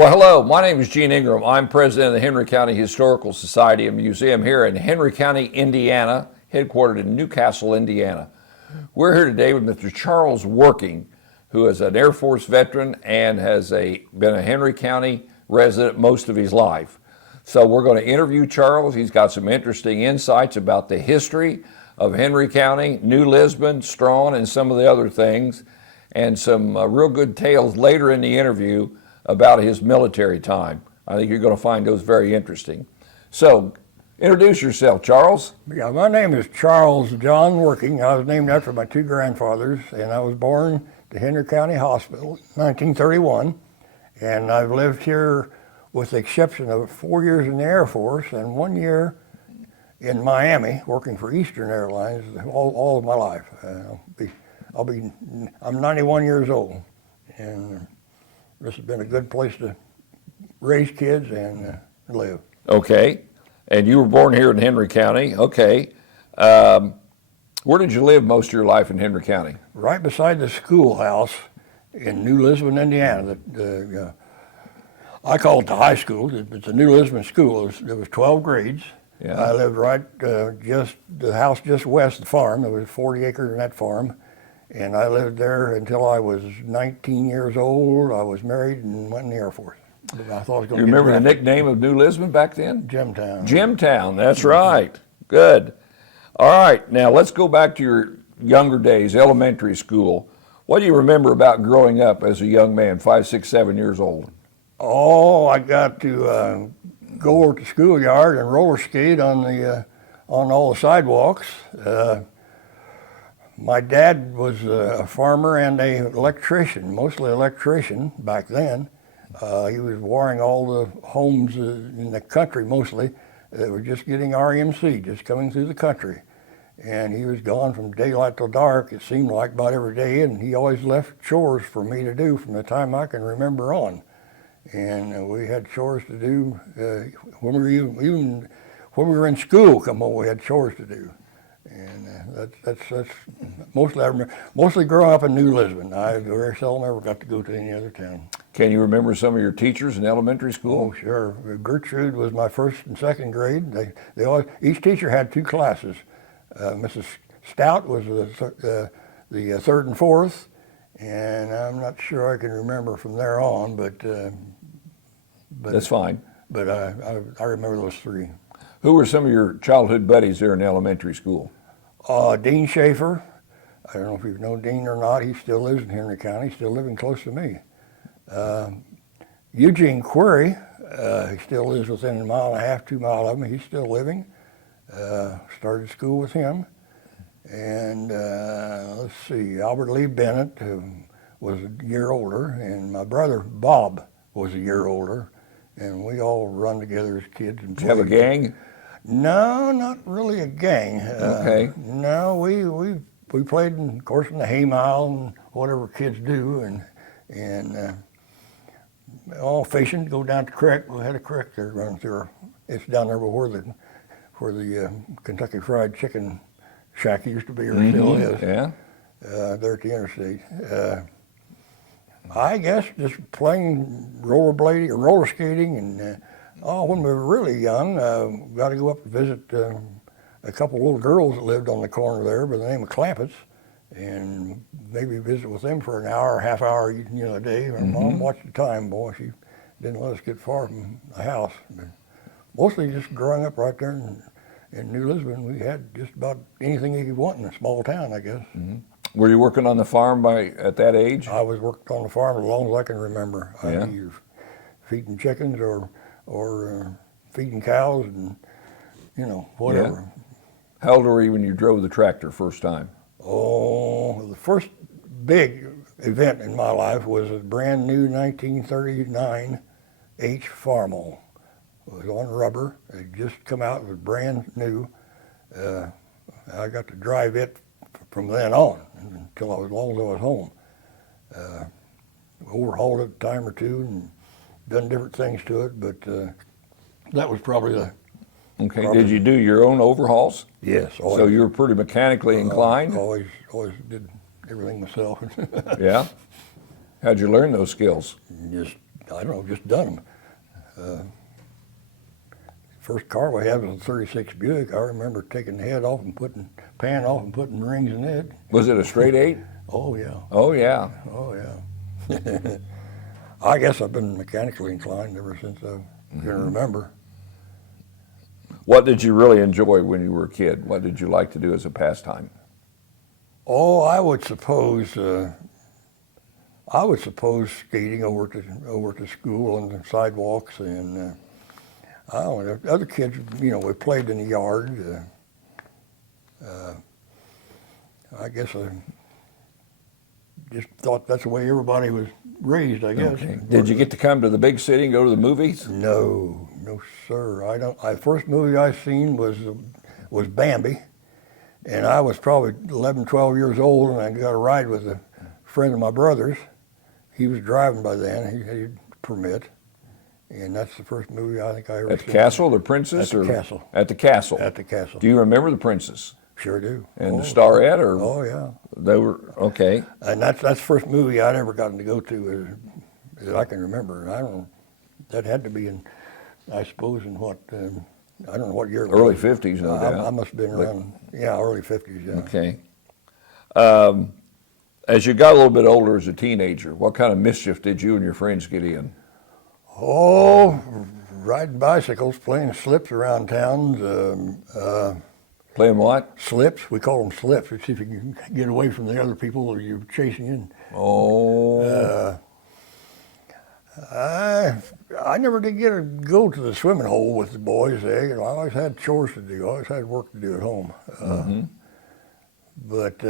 Well, hello, my name is Gene Ingram. I'm president of the Henry County Historical Society and Museum here in Henry County, Indiana, headquartered in Newcastle, Indiana. We're here today with Mr. Charles Werking, who is an Air Force veteran and has been a Henry County resident most of his life. So we're going to interview Charles. He's got some interesting insights about the history of Henry County, New Lisbon, Strawn, and some of the other things, and some real good tales later in the interview about his military time. I think you're going to find those very interesting. So, introduce yourself, Charles. Yeah, my name is Charles John Werking. I was named after my two grandfathers, and I was born to Henry County Hospital in 1931, and I've lived here with the exception of 4 years in the Air Force and 1 year in Miami working for Eastern Airlines all of my life. I'm 91 years old, and this has been a good place to raise kids and live. Okay, and you were born here in Henry County. Okay, where did you live most of your life in Henry County? Right beside the schoolhouse in New Lisbon, Indiana. I call it the high school. It's a New Lisbon school. There was 12 grades. Yeah. I lived right just the house just west of the farm. There was 40 acres in that farm. And I lived there until I was 19 years old. I was married and went in the Air Force. I thought I was going You remember the nickname of New Lisbon back then? Jimtown. Jimtown, that's right. Good. All right, now let's go back to your younger days, elementary school. What do you remember about growing up as a young man, 5, 6, 7 years old? Oh, I got to go over to the schoolyard and roller skate on all the sidewalks. My dad was a farmer and an electrician, mostly electrician back then. He was wiring all the homes in the country mostly that were just getting REMC, just coming through the country. And he was gone from daylight till dark, it seemed like, about every day, and he always left chores for me to do from the time I can remember on. And we had chores to do when we were even when we were in school. Come on, we had chores to do. And that's mostly I remember. Mostly growing up in New Lisbon. I very seldom ever got to go to any other town. Can you remember some of your teachers in elementary school? Oh, sure. Gertrude was my first and second grade. They always, each teacher had two classes. Mrs. Stout was the third and fourth, and I'm not sure I can remember from there on, but that's fine. But I remember those three. Who were some of your childhood buddies there in elementary school? Dean Schaefer. I don't know if you know Dean or not. He still lives in Henry County, still living close to me. Eugene Query, he still lives within 1.5 miles, 2 miles of me. He's still living. Started school with him. And let's see, Albert Lee Bennett, who was a year older, and my brother Bob was a year older. And we all run together as kids. And did you have a gang? No, not really a gang. Okay. No, we played, of course, in the hay mile and whatever kids do, and all fishing. Go down to the creek. We had a creek there running through. It's down there where the Kentucky Fried Chicken shack used to be, or still is. Yeah. There at the interstate. I guess just playing rollerblading or roller skating, and when we were really young, got to go up and visit a couple of little girls that lived on the corner there by the name of Clampets, and maybe visit with them for an hour or half hour, a day. Our mom watched the time, boy. She didn't let us get far from the house. But mostly just growing up right there in New Lisbon, we had just about anything you could want in a small town, I guess. Mm-hmm. Were you working on the farm at that age? I was working on the farm as long as I can remember. Yeah. Either feeding chickens or feeding cows and, whatever. Yeah. How old were you when you drove the tractor first time? Oh, the first big event in my life was a brand new 1939 H Farmall. It was on rubber. It had just come out. It was brand new. I got to drive it from then on until as long as I was home. Overhauled it a time or two and done different things to it, but that was probably the... Okay, did you do your own overhauls? Yes. Always. So you were pretty mechanically inclined? Always did everything myself. Yeah? How'd you learn those skills? Just I don't know, just done them. First car we had was a 36 Buick. I remember taking the head off and pan off and putting rings in it. Was it a straight 8? Oh yeah, Oh, yeah. oh yeah. I guess I've been mechanically inclined ever since I can remember. What did you really enjoy when you were a kid? What did you like to do as a pastime? Oh, I would suppose skating over to school on the sidewalks, and I don't know, other kids, you know, we played in the yard. I guess I just thought that's the way everybody was raised, I guess. Okay. Did you get to come to the big city and go to the movies? No, no, sir. I don't. The first movie I seen was Bambi, and I was probably 11, 12 years old, and I got a ride with a friend of my brother's. He was driving by then. He had a permit, and that's the first movie I think I ever At the seen. castle, the princess? At the or castle. At the castle. At the castle. Do you remember the princess? Sure do. And the starette? Or Oh yeah. They were, okay. And that's the first movie I'd ever gotten to go to that I can remember. And I don't know, that had to be in, I suppose, in what, I don't know what year it Early was. 50s, no doubt. I must have been around, early 50s, yeah. Okay. As you got a little bit older as a teenager, what kind of mischief did you and your friends get in? Oh, riding bicycles, playing slips around town. Playing what? Slips, we call them slips, to see if you can get away from the other people or you're chasing in. Oh. I never did get to go to the swimming hole with the boys. I always had chores to do. I always had work to do at home. But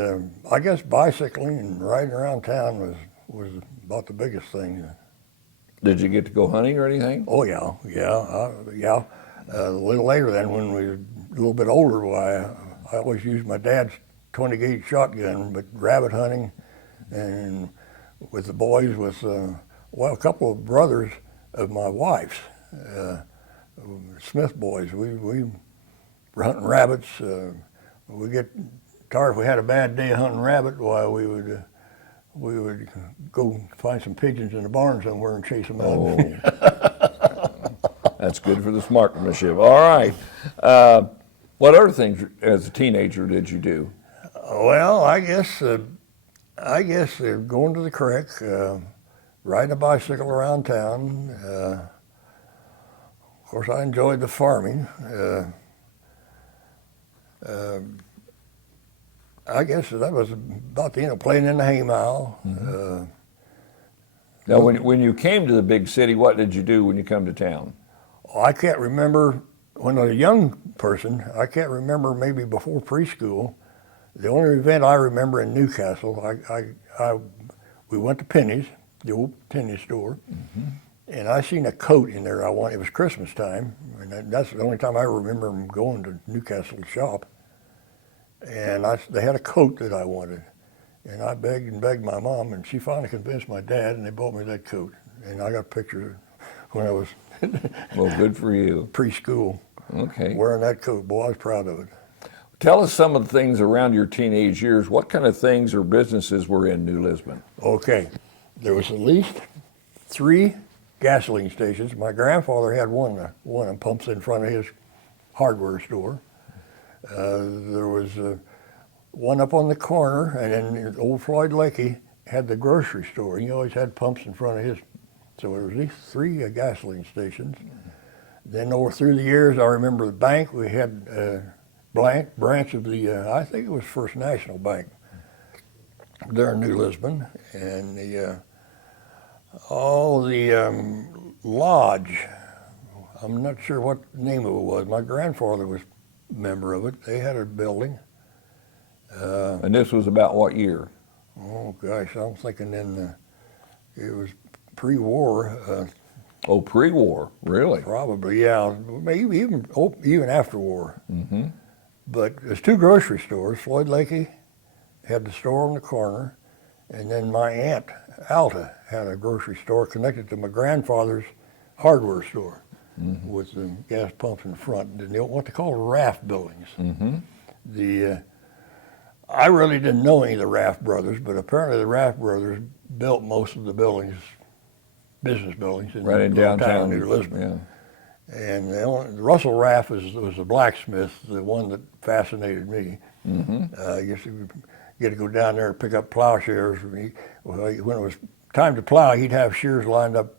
I guess bicycling and riding around town was about the biggest thing. Did you get to go hunting or anything? Oh yeah. A little later then, when we were a little bit older, I always used my dad's 20 gauge shotgun, but rabbit hunting, and with the boys a couple of brothers of my wife's, Smith boys. We were hunting rabbits. We get tired if we had a bad day hunting rabbit. Why we would go find some pigeons in the barn somewhere and chase them out. Oh. That's good for the marksmanship. All right. What other things as a teenager did you do? Well, I guess going to the creek, riding a bicycle around town. Of course, I enjoyed the farming. I guess that was about the end of playing in the hay mow. Now, when you came to the big city, what did you do when you come to town? I can't remember, when I was a young person, I can't remember maybe before preschool. The only event I remember in Newcastle, we went to Penny's, the old Penny store, and I seen a coat in there I wanted. It was Christmas time, and that's the only time I remember going to Newcastle to shop. And they had a coat that I wanted, and I begged and begged my mom, and she finally convinced my dad, and they bought me that coat. And I got a picture when I was Well, good for you. preschool, Okay. wearing that coat. Boy, I was proud of it. Tell us some of the things around your teenage years. What kind of things or businesses were in New Lisbon? Okay, there was at least 3 gasoline stations. My grandfather had one of them pumps in front of his hardware store. There was one up on the corner, and then old Floyd Lakey had the grocery store. He always had pumps in front of his. So there was these 3 gasoline stations. Then over through the years, I remember the bank. We had branch of the, I think it was First National Bank there in New Lisbon, and the lodge. I'm not sure what the name of it was. My grandfather was a member of it. They had a building. And this was about what year? Oh gosh, I'm thinking it was pre-war. Oh, pre-war, really? Probably, yeah. Maybe even after war. But there's 2 grocery stores. Floyd Lakey had the store on the corner, and then my aunt Alta had a grocery store connected to my grandfather's hardware store with the gas pumps in front. And what they call raft buildings. I really didn't know any of the Raft brothers, but apparently the Raft brothers built most of the buildings business buildings in Right in the little town downtown of New Lisbon. Yeah. And Russell Raff was a blacksmith, the one that fascinated me. I guess you get to go down there and pick up plowshares. When it was time to plow, he'd have shears lined up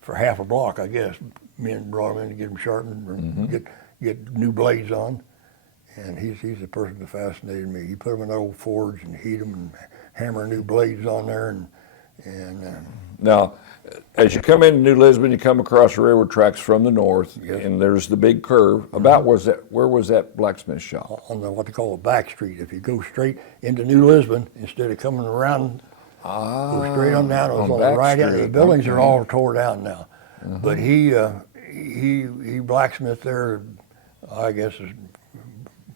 for half a block, I guess. Men brought them in to get them sharpened or get new blades on. And he's the person that fascinated me. He put them in an old forge and heat them and hammer new blades on there. And Now, as you come into New Lisbon, you come across the railroad tracks from the north, and there's the big curve. About where was that blacksmith shop? on what they call a back street. If you go straight into New Lisbon, instead of coming around, go straight on down. It was on the right end. The buildings are all tore down now. But he blacksmithed there, I guess.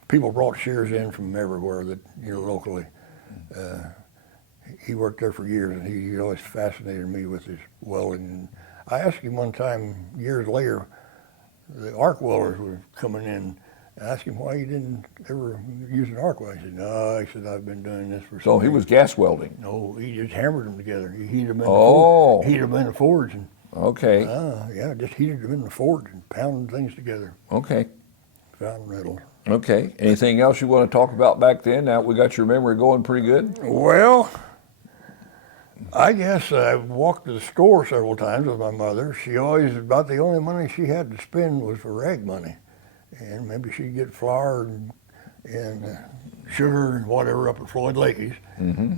People brought shears in from everywhere that, locally. He worked there for years, and he always fascinated me with his welding. And I asked him one time, years later, the arc welders were coming in. I asked him why he didn't ever use an arc welder. He said, "No," he said, "I've been doing this for so he was gas welding. No, he just hammered them together. He heated them in the forge. And, Okay. just heated them in the forge and pounded things together. Okay. Found metal. Okay. Anything else you want to talk about back then? Now we got your memory going pretty good. Well, I guess I walked to the store several times with my mother. She always, about the only money she had to spend was for rag money. And maybe she'd get flour and sugar and whatever up at Floyd Lakey's,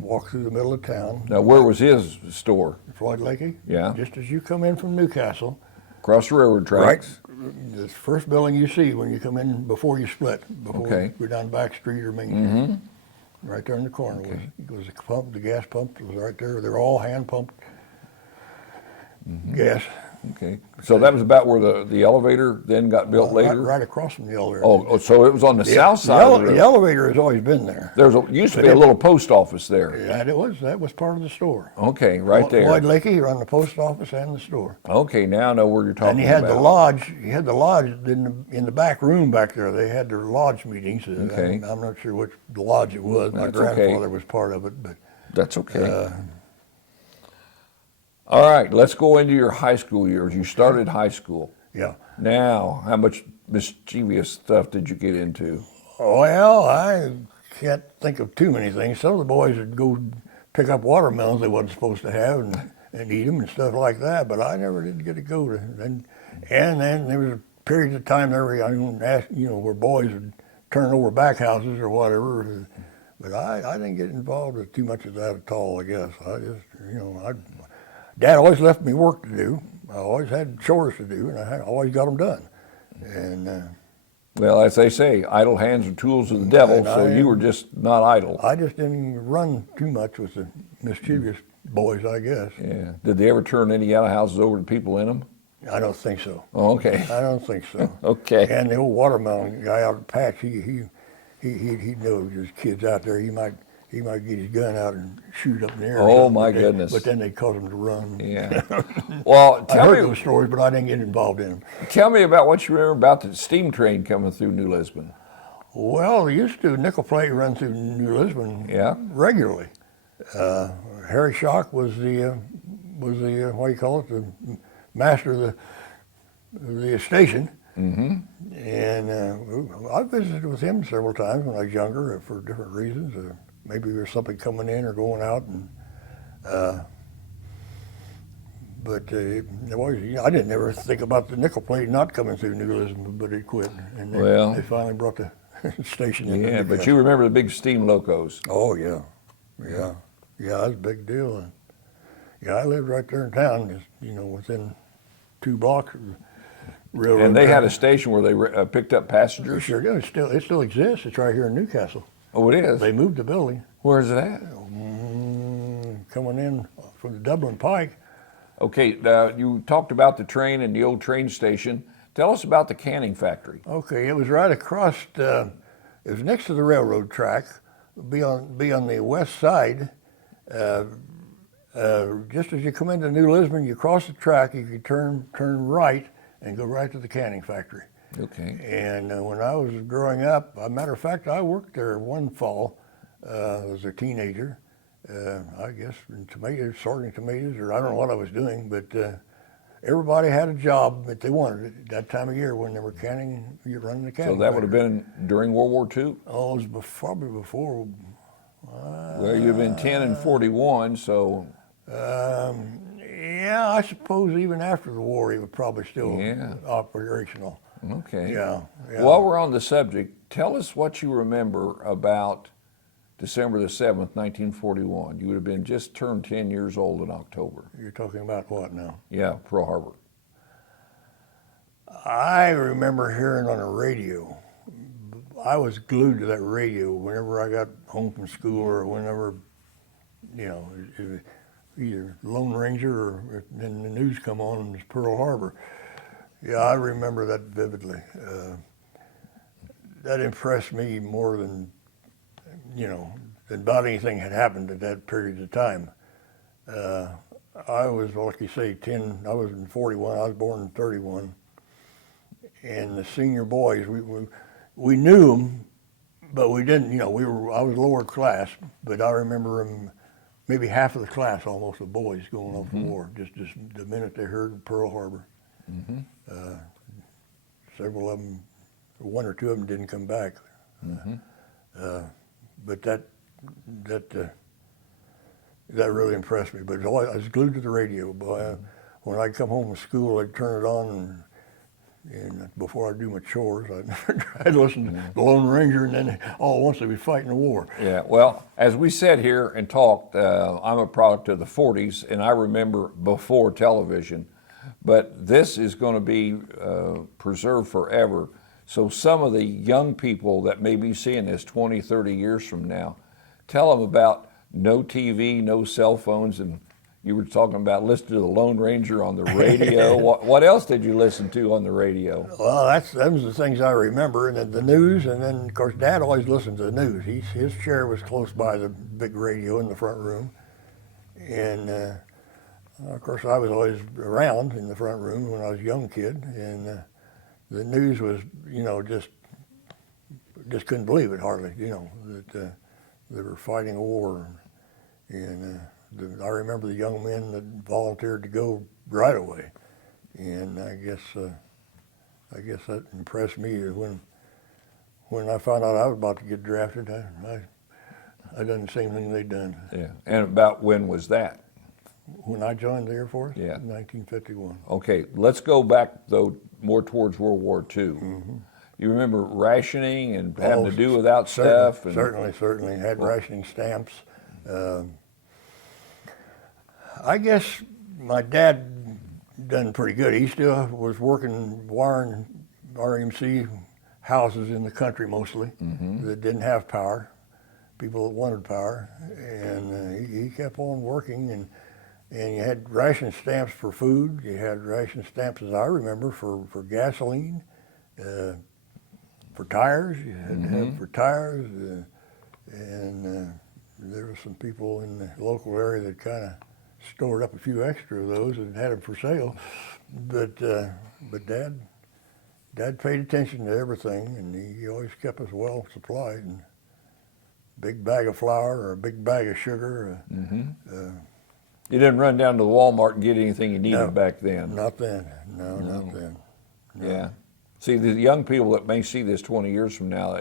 walk through the middle of town. Now, where was his store? Floyd Lakey? Yeah. Just as you come in from Newcastle. Across the railroad tracks? Right. The first building you see when you come in before you split, before you go down back street or Main Street. Right there in the corner was the pump, the gas pump was right there. They're all hand pumped gas. Okay. So that was about where the elevator then got built later? Right across from the elevator. Oh, so it was on the south side of the The elevator has always been there. Used to be a little post office there. Yeah, that was part of the store. Okay, right there. Floyd Lakey run the post office and the store. Okay, now I know where you're talking about. And he had the lodge. He had the lodge in the back room back there. They had their lodge meetings. Okay. I'm not sure which lodge it was. My grandfather was part of it, but that's okay. All right, let's go into your high school years. You started high school. Yeah. Now, how much mischievous stuff did you get into? Well, I can't think of too many things. Some of the boys would go pick up watermelons they wasn't supposed to have and eat them and stuff like that, but I never did get to go to. And then there was periods of time there where boys would turn over back houses or whatever. But I didn't get involved with too much of that at all, I guess. I just, Dad always left me work to do. I always had chores to do, and I always got them done. And well, as they say, idle hands are tools of the devil, so you were just not idle. I just didn't run too much with the mischievous boys, I guess. Yeah. Did they ever turn any outhouses over to people in them? I don't think so. Oh, okay. I don't think so. Okay. And the old watermelon guy out at Patch, he knows there's kids out there. He might get his gun out and shoot up in the air. Oh, my goodness. But then they cause him to run. Yeah. Well, I heard those stories, but I didn't get involved in them. Tell me about what you remember about the steam train coming through New Lisbon. Well, they used to nickel plate run through New Lisbon regularly. Harry Schock was the what do you call it, the master of the station. And I visited with him several times when I was younger for different reasons. Maybe there was something coming in or going out, and but I didn't ever think about the nickel plate not coming through New Lisbon, but it quit, and they finally brought the station in. Yeah, but you remember the big steam locos? Oh yeah, that was a big deal. I lived right there in town, just within 2 blocks of the railroad. And they had a station where they picked up passengers? Sure do. It still exists. It's right here in Newcastle. Oh, it is? They moved the building. Where is it at? Coming in from the Dublin Pike. Okay, you talked about the train and the old train station. Tell us about the canning factory. Okay, it was right across, it was next to the railroad track, be on the west side. Just as you come into New Lisbon, you cross the track, you could turn right and go right to the canning factory. Okay. And when I was growing up, as a matter of fact, I worked there one fall as a teenager, I guess in tomatoes, sorting tomatoes, or I don't know what I was doing, but everybody had a job that they wanted at that time of year when they were canning, you're running the canning. So that would have been during World War II? Oh, it was probably before. Well, you've been 10 and 41, so. Yeah, I suppose even after the war, he was probably still operational. Okay. Yeah. While we're on the subject, tell us what you remember about December the 7th, 1941. You would have been just turned 10 years old in October. You're talking about what now? Yeah, Pearl Harbor. I remember hearing on the radio. I was glued to that radio whenever I got home from school or whenever, either Lone Ranger or then the news come on and it's Pearl Harbor. Yeah, I remember that vividly. That impressed me more than about anything had happened at that period of time. I was, like you say, 10, I was in 41, I was born in 31. And the senior boys, we knew them, but we didn't, I was lower class, but I remember them, maybe half of the class almost of boys going off to war, just the minute they heard Pearl Harbor. Several of them, one or two of them didn't come back. But that really impressed me. But I was glued to the radio. Boy, when I'd come home from school, I'd turn it on, and before I'd do my chores, I'd listen to the Lone Ranger, and then all at once they'd be fighting the war. Yeah, well, as we sat here and talked, I'm a product of the 40s, and I remember before television, but this is going to be preserved forever. So some of the young people that may be seeing this 20, 30 years from now, tell them about no TV, no cell phones, and you were talking about listening to the Lone Ranger on the radio. What else did you listen to on the radio? Well, those are the things I remember, and then the news, and then, of course, Dad always listened to the news. His chair was close by the big radio in the front room, and of course, I was always around in the front room when I was a young kid, and the news was, just couldn't believe it hardly, that they were fighting a war. And I remember the young men that volunteered to go right away. And I guess that impressed me. When I found out I was about to get drafted, I done the same thing they'd done. Yeah, and about when was that? When I joined the Air Force? Yeah. 1951. Okay, let's go back, though, more towards World War II. You remember rationing and having to do without stuff? Certainly. Had rationing stamps. I guess my dad done pretty good. He still was working wiring RMC houses in the country mostly that didn't have power, people that wanted power, and he kept on working. And you had ration stamps for food. You had ration stamps, as I remember, for gasoline, for tires. You had to have for tires, and there were some people in the local area that kind of stored up a few extra of those and had them for sale. But Dad paid attention to everything, and he always kept us well supplied. And big bag of flour or a big bag of sugar. You didn't run down to the Walmart and get anything you needed back then. Not then. No, not then. No. Yeah. See, the young people that may see this 20 years from now,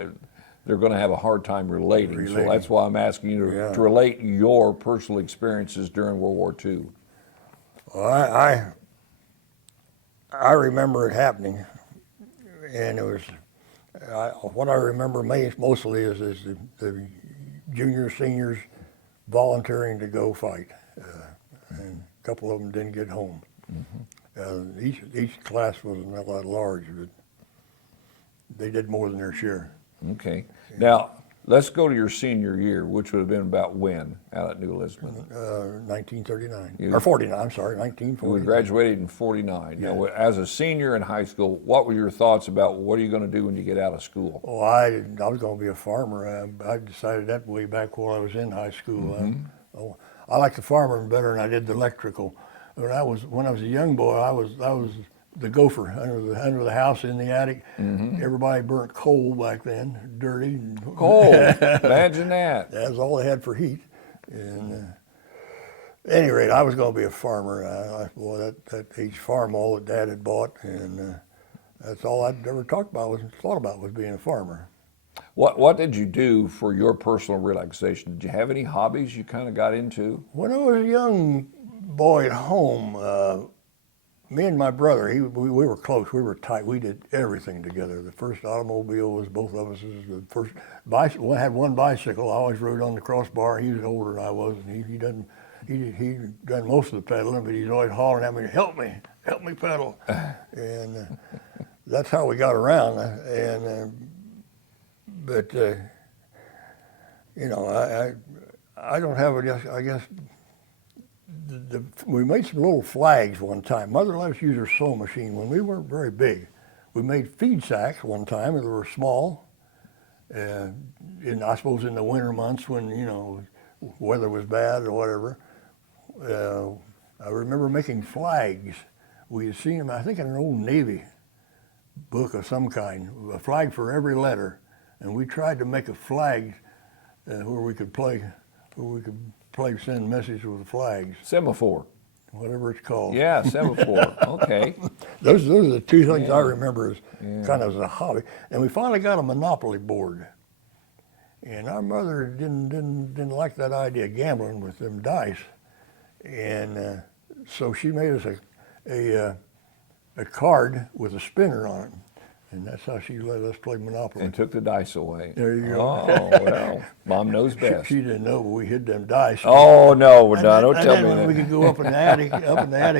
they're going to have a hard time relating. So that's why I'm asking you to relate your personal experiences during World War II. Well, I remember it happening, and it was what I remember mostly is the juniors, seniors volunteering to go fight. And a couple of them didn't get home. Each class wasn't that large, but they did more than their share. Okay. Now, let's go to your senior year, which would have been about when out at New Elizabeth? 1939. Or 49, I'm sorry, 1949. We graduated in 49. Yeah. Now, as a senior in high school, what were your thoughts about what are you going to do when you get out of school? Well, I was going to be a farmer. I decided that way back while I was in high school. I liked the farming better than I did the electrical. When I was a young boy, I was the gopher under the house in the attic. Everybody burnt coal back then, dirty. Coal, imagine that. That was all they had for heat. And at any rate, I was going to be a farmer. Boy, that each farm all that Dad had bought, and that's all I'd ever thought about was being a farmer. What did you do for your personal relaxation? Did you have any hobbies you kind of got into? When I was a young boy at home, me and my brother, we were close. We were tight. We did everything together. The first automobile was both of us. The first bicycle. I had one bicycle. I always rode on the crossbar. He was older than I was, and he done most of the pedaling, but he's always hollering at me, help me pedal. And that's how we got around. But you know, I don't have I guess. We made some little flags one time. Mother let us use her sewing machine when we weren't very big. We made feed sacks one time, and they were small. And I suppose in the winter months when, you know, weather was bad or whatever, I remember making flags. We had seen them, I think, in an old Navy book of some kind, a flag for every letter. And we tried to make a flag where we could send messages with flags. Semaphore. Whatever it's called. Yeah, semaphore. Okay. Those are the two things I remember as kind of as a hobby. And we finally got a Monopoly board. And our mother didn't like that idea of gambling with them dice. And so she made us a card with a spinner on it. And that's how she let us play Monopoly. And took the dice away. There you go. Oh, well, Mom knows best. She didn't know, but we hid them dice. Oh, no, we're not. Don't tell me when that. we could go up in the attic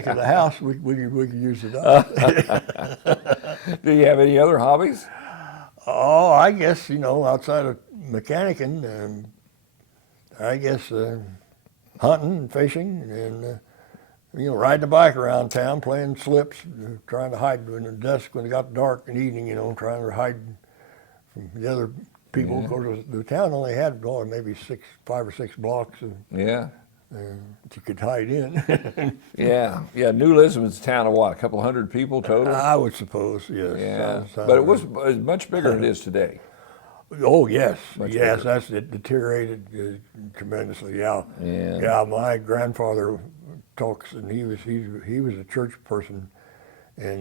of the house, we could use the dice. Do you have any other hobbies? Oh, I guess, you know, outside of mechanicking, I guess hunting and fishing and, you know, riding a bike around town, playing slips, trying to hide in the dusk when it got dark and evening, you know, trying to hide from the other people. Of course, the town only had maybe 5 or 6 blocks that you could hide in. Yeah. New Lisbon's a town of what, a couple hundred people total? I would suppose, yes. Yeah, but it was much bigger than it is today. Oh, yes. Bigger. It deteriorated tremendously, yeah. Yeah. My grandfather talks, and he was a church person, and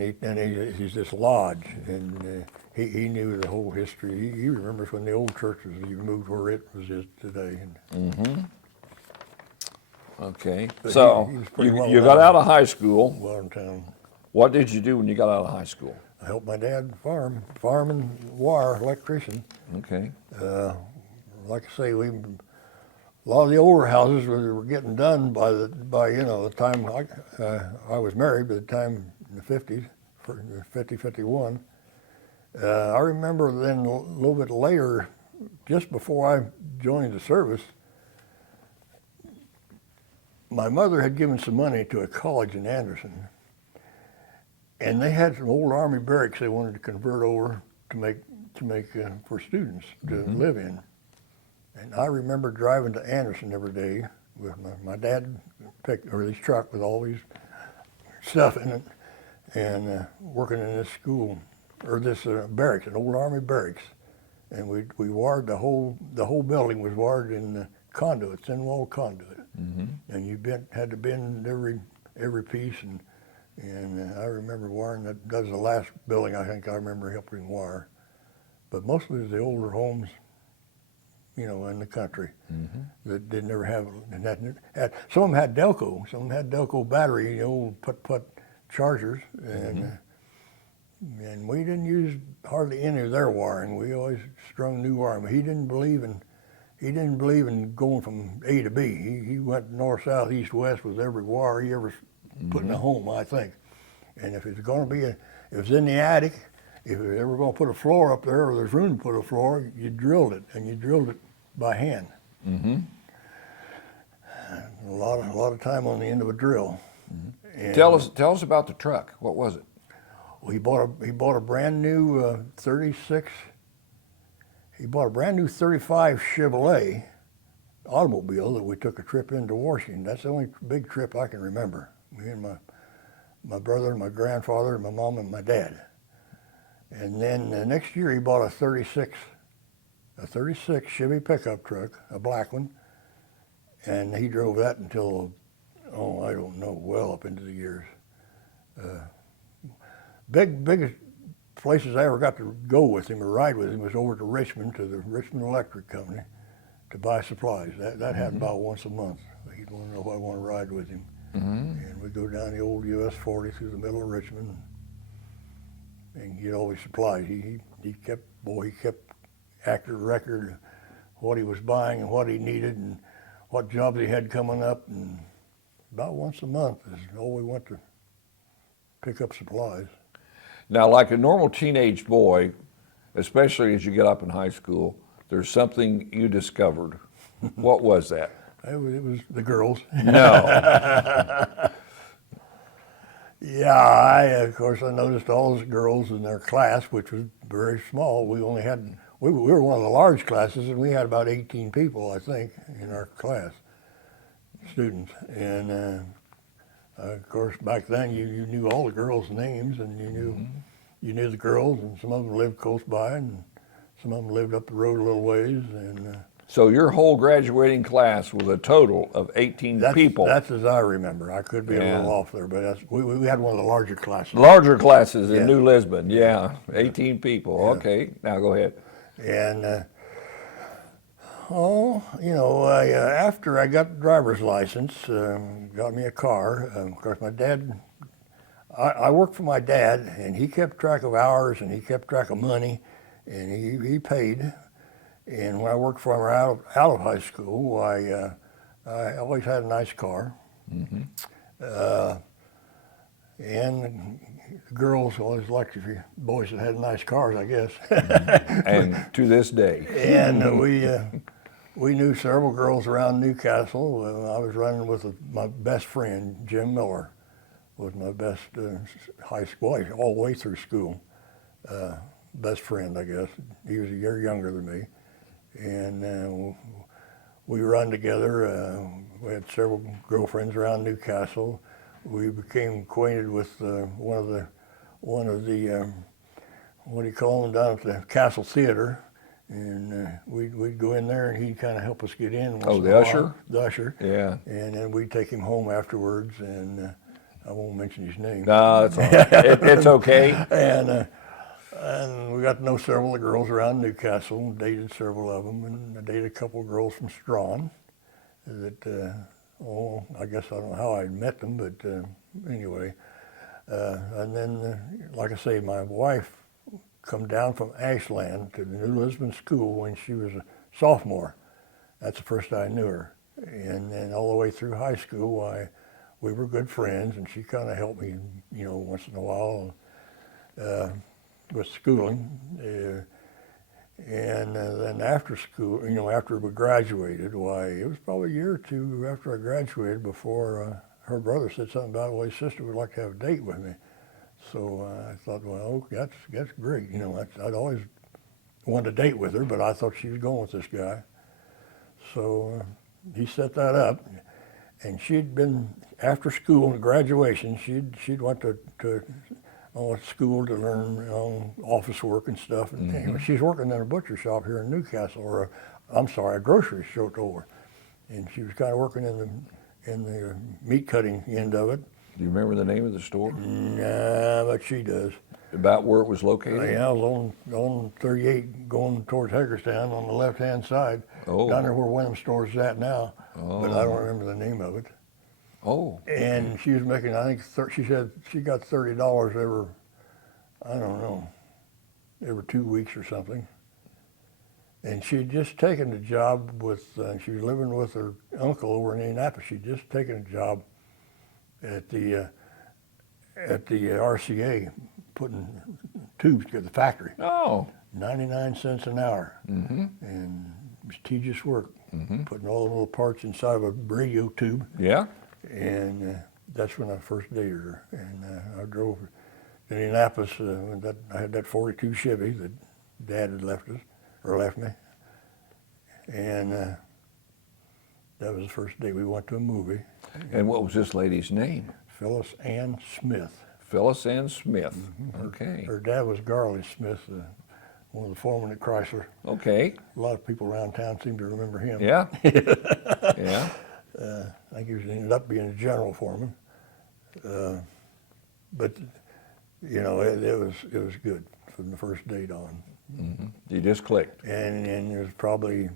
he's this lodge, and he knew the whole history. He remembers when the old church was even moved where it is today. Okay, But so he was pretty well you got known. out of high school. Well in town. What did you do when you got out of high school? I helped my dad farm and wire, electrician. Okay. Like I say, a lot of the older houses were getting done by the time I was married, by the time in the 50s, 50, 51. I remember then a little bit later, just before I joined the service, my mother had given some money to a college in Anderson, and they had some old Army barracks they wanted to convert over to make for students to live in. And I remember driving to Anderson every day with my dad picked his truck with all these stuff in it, and working in this school or this barracks, an old Army barracks, and we wired the whole building was wired in conduit, thin wall conduit, and you had to bend every piece, and I remember wiring that. That was the last building I think I remember helping wire, but mostly it was the older homes, you know, in the country that didn't ever have. Some of them had Delco. Some of them had Delco battery, the old put chargers, and we didn't use hardly any of their wiring. We always strung new wiring. He didn't believe in going from A to B. He went north, south, east, west with every wire he ever put in a home, I think. And if it's going to be if it's in the attic, if you're ever going to put a floor up there, or there's room to put a floor, you drilled it, and you drilled it by hand. A lot of time on the end of a drill. Tell us about the truck. What was it? Well, he bought a brand new 36. He bought a brand new 35 Chevrolet automobile that we took a trip into Washington. That's the only big trip I can remember. Me and my brother and my grandfather and my mom and my dad. And then the next year he bought a 36 Chevy pickup truck, a black one, And he drove that until, oh, I don't know, well up into the years. Biggest places I ever got to go with him or ride with him was over to Richmond, to the Richmond Electric Company, to buy supplies. That happened about once a month. He'd want to know if I want to ride with him. And we'd go down the old US 40 through the middle of Richmond, and he'd always supplies. He kept accurate record of what he was buying and what he needed and what jobs he had coming up. And about once a month is all we went to pick up supplies. Now, like a normal teenage boy, especially as you get up in high school, there's something you discovered. What was that? It was the girls. No. Yeah, of course, I noticed all those girls in their class, which was very small. We were one of the large classes, and we had about 18 people, I think, in our class, students. And of course, back then, you knew all the girls' names, and you knew the girls, and some of them lived close by, and some of them lived up the road a little ways. And So your whole graduating class was a total of 18 people. That's as I remember. I could be a little off there, but we had one of the larger classes. Larger classes in New Lisbon, 18 people. Yeah. Okay, now go ahead. And after I got the driver's license, got me a car. Of course, my dad, I worked for my dad, and he kept track of hours, and he kept track of money, and he paid. And when I worked for him out of high school, I always had a nice car. And the girls always liked the boys that had nice cars, I guess. And to this day. And we knew several girls around Newcastle. I was running with my best friend, Jim Miller, was my best high school, all the way through school. Best friend, I guess. He was a year younger than me. And we run together. We had several girlfriends around Newcastle. We became acquainted with one of the what do you call them, down at the Castle Theater, and we'd go in there, and he'd kind of help us get in. Oh, the usher? The usher. Yeah. And then we'd take him home afterwards, and I won't mention his name. No, that's all right. It's okay. And we got to know several of the girls around Newcastle, dated several of them, and I dated a couple of girls from Strawn that, I guess I don't know how I met them, but anyway. And then, like I say, my wife come down from Ashland to the New Lisbon School when she was a sophomore. That's the first I knew her. And then all the way through high school, we were good friends, and she kind of helped me, once in a while with schooling. And then after school, after we graduated, it was probably a year or two after I graduated before her brother said something about, well, his sister would like to have a date with me. So I thought, well, that's great. I'd always wanted to date with her, but I thought she was going with this guy. So he set that up, and she'd been, after school and graduation, she'd went to school to learn office work and stuff. And anyway, she's working in a butcher shop here in Newcastle, or a grocery store. And she was kind of working in the meat cutting end of it. Do you remember the name of the store? Nah, but she does. About where it was located? Yeah, I was on 38 going towards Hagerstown on the left-hand side. Oh. Down there where Wenham Store's is at now. Oh. But I don't remember the name of it. Oh. And she was making, I think, she said she got $30 every 2 weeks or something. And she'd just taken a job with, she was living with her uncle over in Indianapolis. She'd just taken a job at the RCA, putting tubes to the factory. Oh. 99 cents an hour. And it was tedious work, putting all the little parts inside of a radio tube. Yeah. And that's when I first dated her. And I drove to Indianapolis. I had that 42 Chevy that Dad had left me. And that was the first day we went to a movie. And what was this lady's name? Phyllis Ann Smith. Phyllis Ann Smith. Okay. Her dad was Garley Smith, one of the foremen at Chrysler. Okay. A lot of people around town seem to remember him. Yeah. Yeah. think he ended up being a general foreman. But you know, it was good from the first date on. Mm-hmm. You just clicked. And it was probably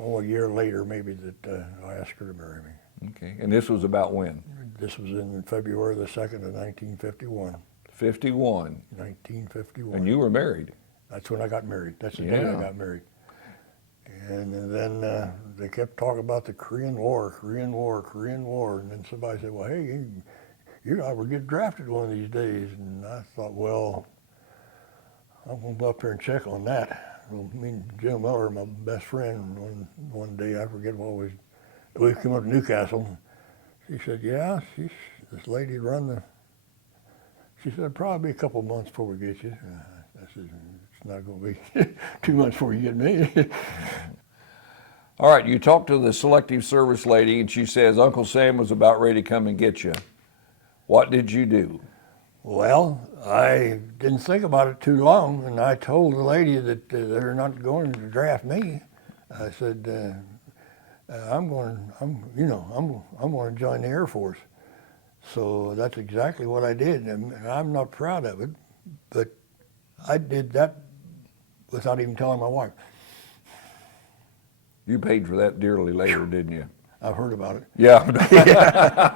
a year later maybe that I asked her to marry me. Okay. And this was about when? This was in February the 2nd of 1951. 51. 1951. And you were married. That's when I got married. That's the day I got married. And then they kept talking about the Korean War. And then somebody said, well, hey, you know, we'll get drafted one of these days. And I thought, well, I'm going to go up there and check on that. Well, me and Jim Miller, my best friend, one day, I forget what was, we came up to Newcastle. She said, yeah, this lady run the, she said, probably a couple months before we get you. I said, it's not going to be 2 months before you get me. All right, you talked to the selective service lady, and she says Uncle Sam was about ready to come and get you. What did you do? Well, I didn't think about it too long, and I told the lady that they're not going to draft me. I said, I'm going to join the Air Force. So that's exactly what I did, and I'm not proud of it, but I did that without even telling my wife. You paid for that dearly later, didn't you? I've heard about it. Yeah,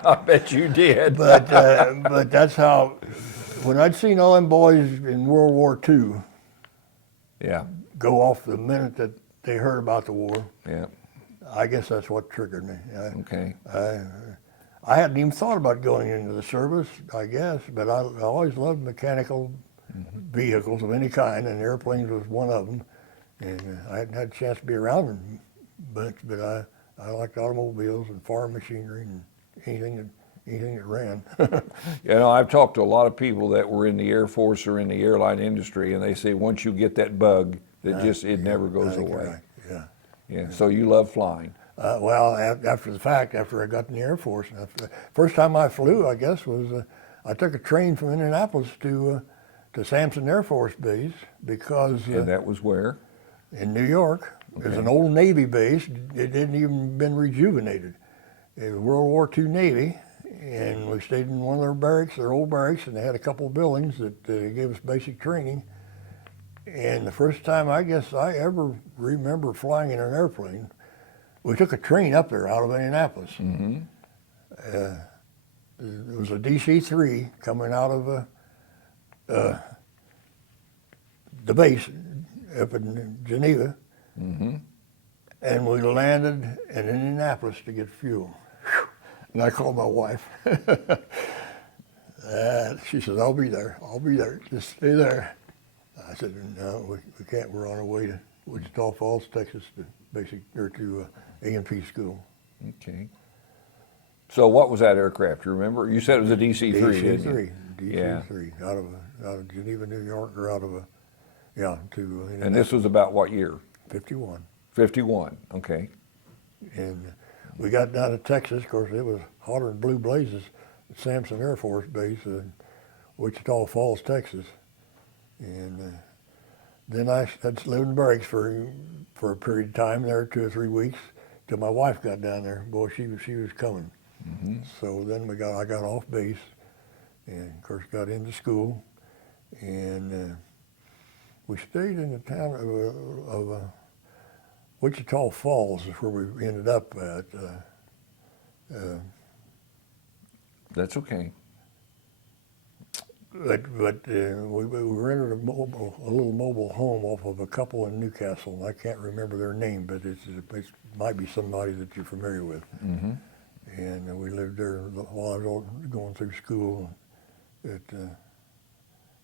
I bet you did. But that's how, when I'd seen all them boys in World War II Yeah, go off the minute that they heard about the war, yeah, I guess that's what triggered me. okay. I hadn't even thought about going into the service, I guess, but I always loved mechanical vehicles of any kind, and airplanes was one of them. And I hadn't had a chance to be around them much, but I liked automobiles and farm machinery and anything that ran. You know, I've talked to a lot of people that were in the Air Force or in the airline industry, and they say once you get that bug, that it never goes away. Right. Yeah. Yeah. So you love flying. Well, after the fact, after I got in the Air Force, first time I flew, I guess, was I took a train from Indianapolis to Sampson Air Force Base because And that was where? in New York. It was an old Navy base. It hadn't even been rejuvenated. It was World War II Navy, and we stayed in one of their barracks, their old barracks, and they had a couple of buildings that gave us basic training. And the first time I guess I ever remember flying in an airplane, we took a train up there out of Indianapolis. Mm-hmm. It was a DC-3 coming out of the base up in Geneva. Mm-hmm. And we landed in Indianapolis to get fuel. Whew. And I called my wife. She says, I'll be there. Just stay there. I said, no, we can't. We're on our way to Wichita Falls, Texas, to A&P school. Okay. So what was that aircraft? You remember? You said it was a DC-3, didn't you? DC-3, out of Geneva, New York, or out of And this was about what year? 51. 51, okay. And we got down to Texas. Of course, it was hotter than blue blazes at Sampson Air Force Base in Wichita Falls, Texas. And then I had to live in barracks for a period of time there, 2 or 3 weeks, till my wife got down there. Boy, she was coming. Mm-hmm. So then I got off base, and of course got into school, and we stayed in the town of Wichita Falls is where we ended up at. That's okay. But we rented a little mobile home off of a couple in Newcastle. I can't remember their name, but it might be somebody that you're familiar with. Mm-hmm. And we lived there while I was going through school at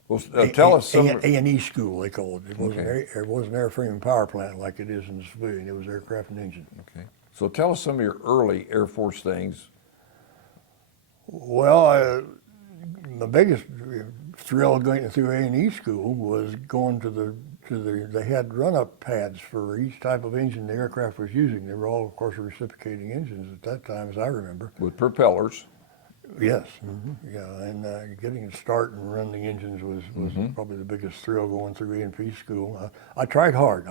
Well, tell us some. A&E school, they called it. Okay. It wasn't airframe and power plant like it is in the civilian. It was aircraft and engine. Okay. So tell us some of your early Air Force things. Well, the biggest thrill going through A&E school was going to they had run-up pads for each type of engine the aircraft was using. They were all, of course, reciprocating engines at that time, as I remember. With propellers. Yes, yeah, and getting to start and run the engines was probably the biggest thrill going through A&P school. I tried hard.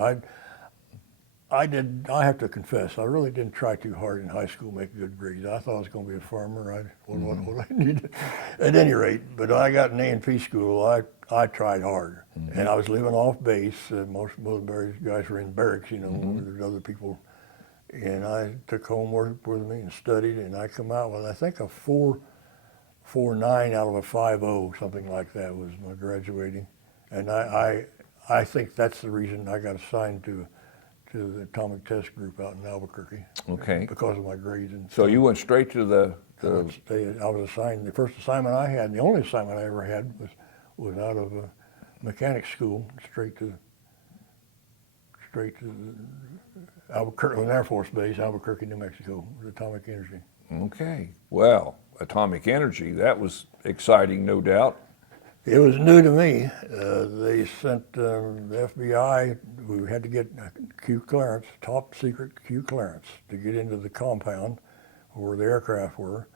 I have to confess, I really didn't try too hard in high school to make good grades. I thought I was going to be a farmer. What I needed. At any rate, but I got in A&P school. I tried hard, and I was living off base. Most of the guys were in barracks, there's other people. And I took homework with me and studied, and I come out with, I think, a 4.49 out of a 5.0, something like that was my graduating. And I think that's the reason I got assigned to the atomic test group out in Albuquerque. Okay. Because of my grades. And So you went straight to the I was assigned, the first assignment I had, and the only assignment I ever had was out of mechanics school, straight to Albuquerque, an Air Force Base, Albuquerque, New Mexico, with atomic energy. Okay. Well, atomic energy, that was exciting, no doubt. It was new to me. They sent the FBI, we had to get Q clearance, top secret Q clearance, to get into the compound where the aircraft were.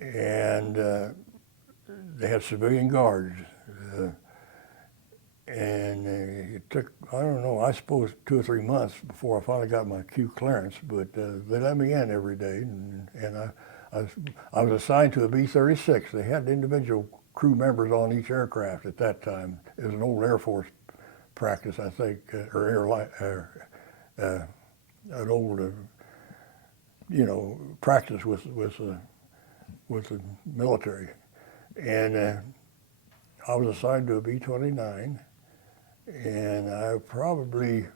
And they had civilian guards. And it took, I don't know, I suppose 2 or 3 months before I finally got my Q clearance, but they let me in every day. And I was assigned to a B-36. They had individual crew members on each aircraft at that time. It was an old Air Force practice, I think, an old, practice with the military. And I was assigned to a B-29, and I probably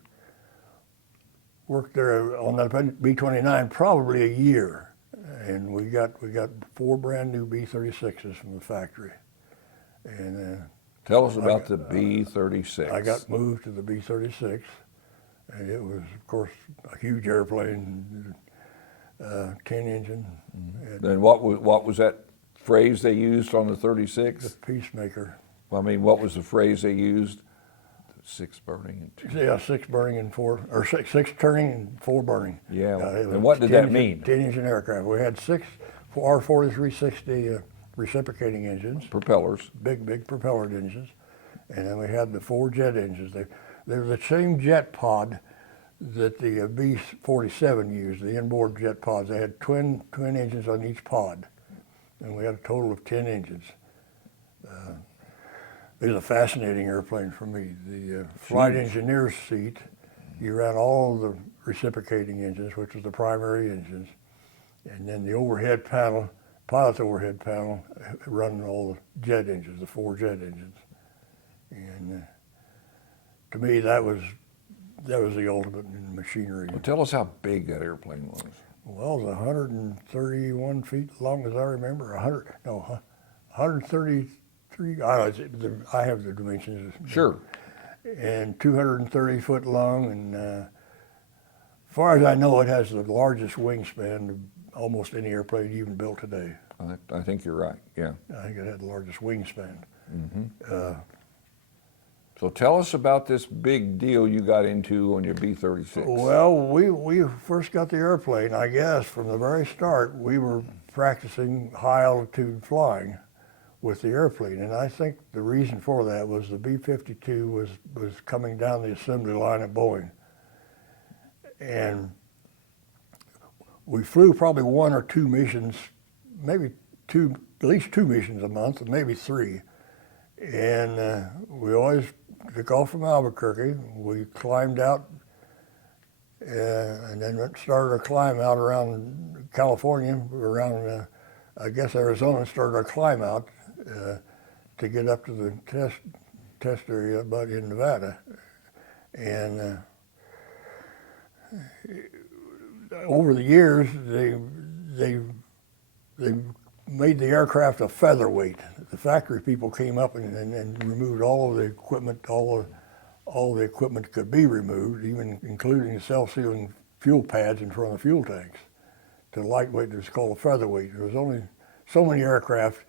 worked there on that B-29 probably a year. And we got 4 brand new B-36s from the factory. And tell us about the B-36. I got moved to the B-36, and it was, of course, a huge airplane, 10 engine. Then what was that phrase they used on the 36? The Peacemaker. I mean, what was the phrase they used? 6 burning and 2. Yeah, 6 burning and 4, or 6 turning and 4 burning. Yeah. And what did that mean? 10 engine aircraft. We had 6 R-4360 reciprocating engines. Propellers. Big propellered engines. And then we had the 4 jet engines. They were the same jet pod that the B-47 used, the inboard jet pods. They had twin engines on each pod. And we had a total of 10 engines. It was a fascinating airplane for me. The flight engineer's seat, you ran all the reciprocating engines, which was the primary engines, and then the overhead panel, pilot's overhead panel, running all the jet engines, the 4 jet engines. And to me, that was the ultimate in machinery. Well, tell us how big that airplane was. Well, it was 131 feet long, as I remember. 133. I have the dimensions. Sure. And 230 foot long, and as far as I know, it has the largest wingspan of almost any airplane even built today. I think you're right. Yeah. I think it had the largest wingspan. So tell us about this big deal you got into on your B-36. Well, we first got the airplane, I guess, from the very start. We were practicing high altitude flying with the airplane, and I think the reason for that was the B-52 was coming down the assembly line at Boeing. And we flew probably 1 or 2 missions, maybe at least 2 missions a month, maybe 3. And we always took off from Albuquerque. We climbed out and then started our climb out around California, around I guess Arizona, started our climb out to get up to the test area about in Nevada. And over the years, they made the aircraft a featherweight. The factory people came up and removed all of the equipment, all the equipment could be removed, even including the self-sealing fuel pads in front of the fuel tanks. To lightweight, it was called a featherweight. There was only so many aircraft,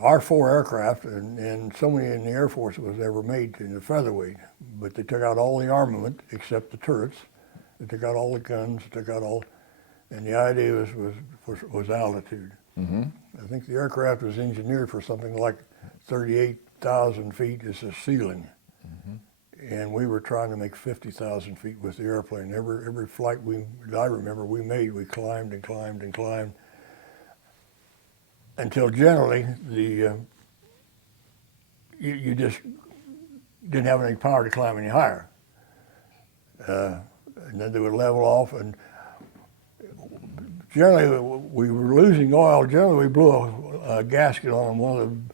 our 4 aircraft, and so many in the Air Force that was ever made in the featherweight. But they took out all the armament except the turrets. They took out all the guns, took out all, and the idea was altitude. I think the aircraft was engineered for something like 38,000 feet as a ceiling. and we were trying to make 50,000 feet with the airplane. Every flight I remember we made, we climbed and climbed and climbed until generally you just didn't have any power to climb any higher. And then they would level off, and generally we were losing oil. Generally we blew a gasket on one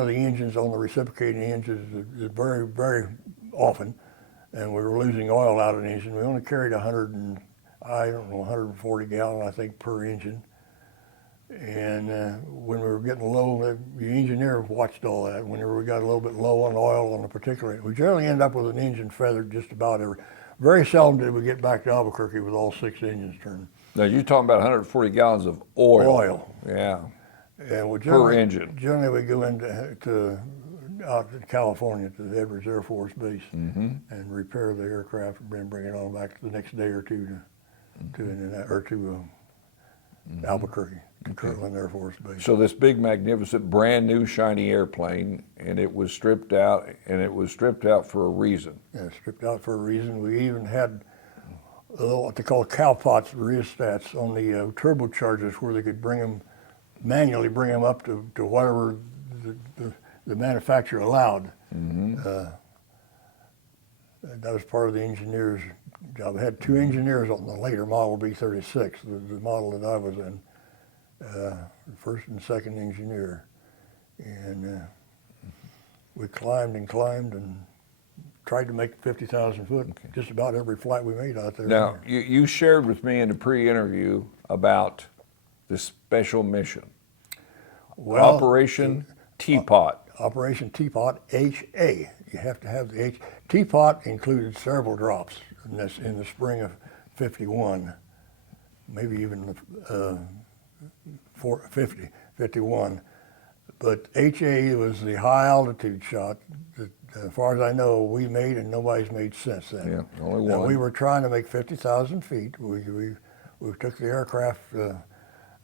of the engines, on the reciprocating engines, very, very often, and we were losing oil out of the engine. We only carried 140 gallon, I think, per engine. And when we were getting low, the engineer watched all that. Whenever we got a little bit low on oil on a particular, we generally end up with an engine feathered just about every. Very seldom did we get back to Albuquerque with all 6 engines turning. Now you're talking about 140 gallons of oil. Oil. Yeah. And Per engine. Generally, we go out to California to the Edwards Air Force Base and repair the aircraft, and then bring it on back the next day or two to Albuquerque, to Kirtland Air Force Base. So this big, magnificent, brand new, shiny airplane, and it was stripped out, for a reason. Yeah, stripped out for a reason. We even had what they call cowpots, rheostats on the turbochargers, where they could manually bring them up to whatever the manufacturer allowed. That was part of the engineer's job. I had 2 engineers on the later model B-36, the model that I was in, first and second engineer. And we climbed and climbed and tried to make 50,000 foot, just about every flight we made out there. Now, you shared with me in the pre-interview about this special mission, Operation Teapot. Operation Teapot, HA. You have to have the H. Teapot included several drops in the spring of '51, maybe even 51. But HA was the high altitude shot that, as far as I know, we made, and nobody's made since then. Yeah, only one. And we were trying to make 50,000 feet. We took the aircraft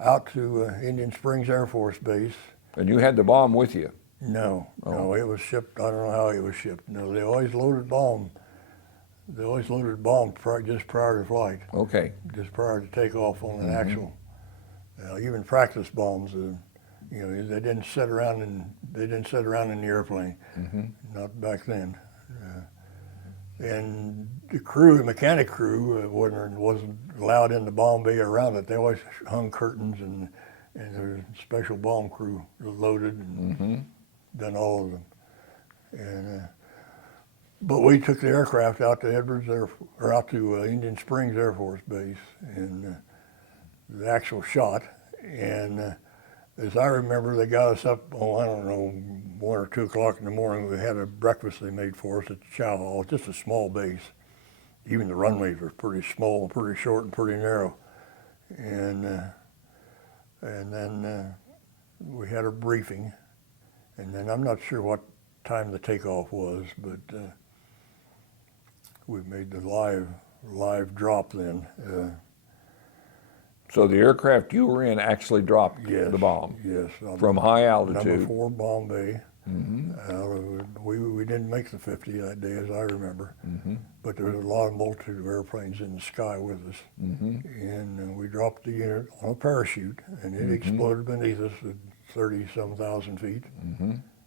out to Indian Springs Air Force Base. And you had the bomb with you? No, it was shipped. I don't know how it was shipped. No, they always loaded bomb. Just prior to flight. Okay. Just prior to takeoff on an actual, even practice bombs. They didn't sit around in the airplane. Not back then. And the mechanic crew, wasn't allowed in the bomb bay around it. They always hung curtains, and there was a special bomb crew loaded and done all of them. And but we took the aircraft out to Indian Springs Air Force Base, and the actual shot. And as I remember, they got us up, I don't know, 1 or 2 o'clock in the morning. We had a breakfast they made for us at the chow hall, just a small base. Even the runways were pretty small, pretty short, and pretty narrow. And then we had a briefing, and then I'm not sure what time the takeoff was, but we made the live drop then. So the aircraft you were in actually dropped the bomb? Yes. From high altitude? Number 4 Bombay. We didn't make the 50 that day, as I remember, but there was a multitude of airplanes in the sky with us. And we dropped the unit on a parachute, and it exploded beneath us at 30-some thousand feet.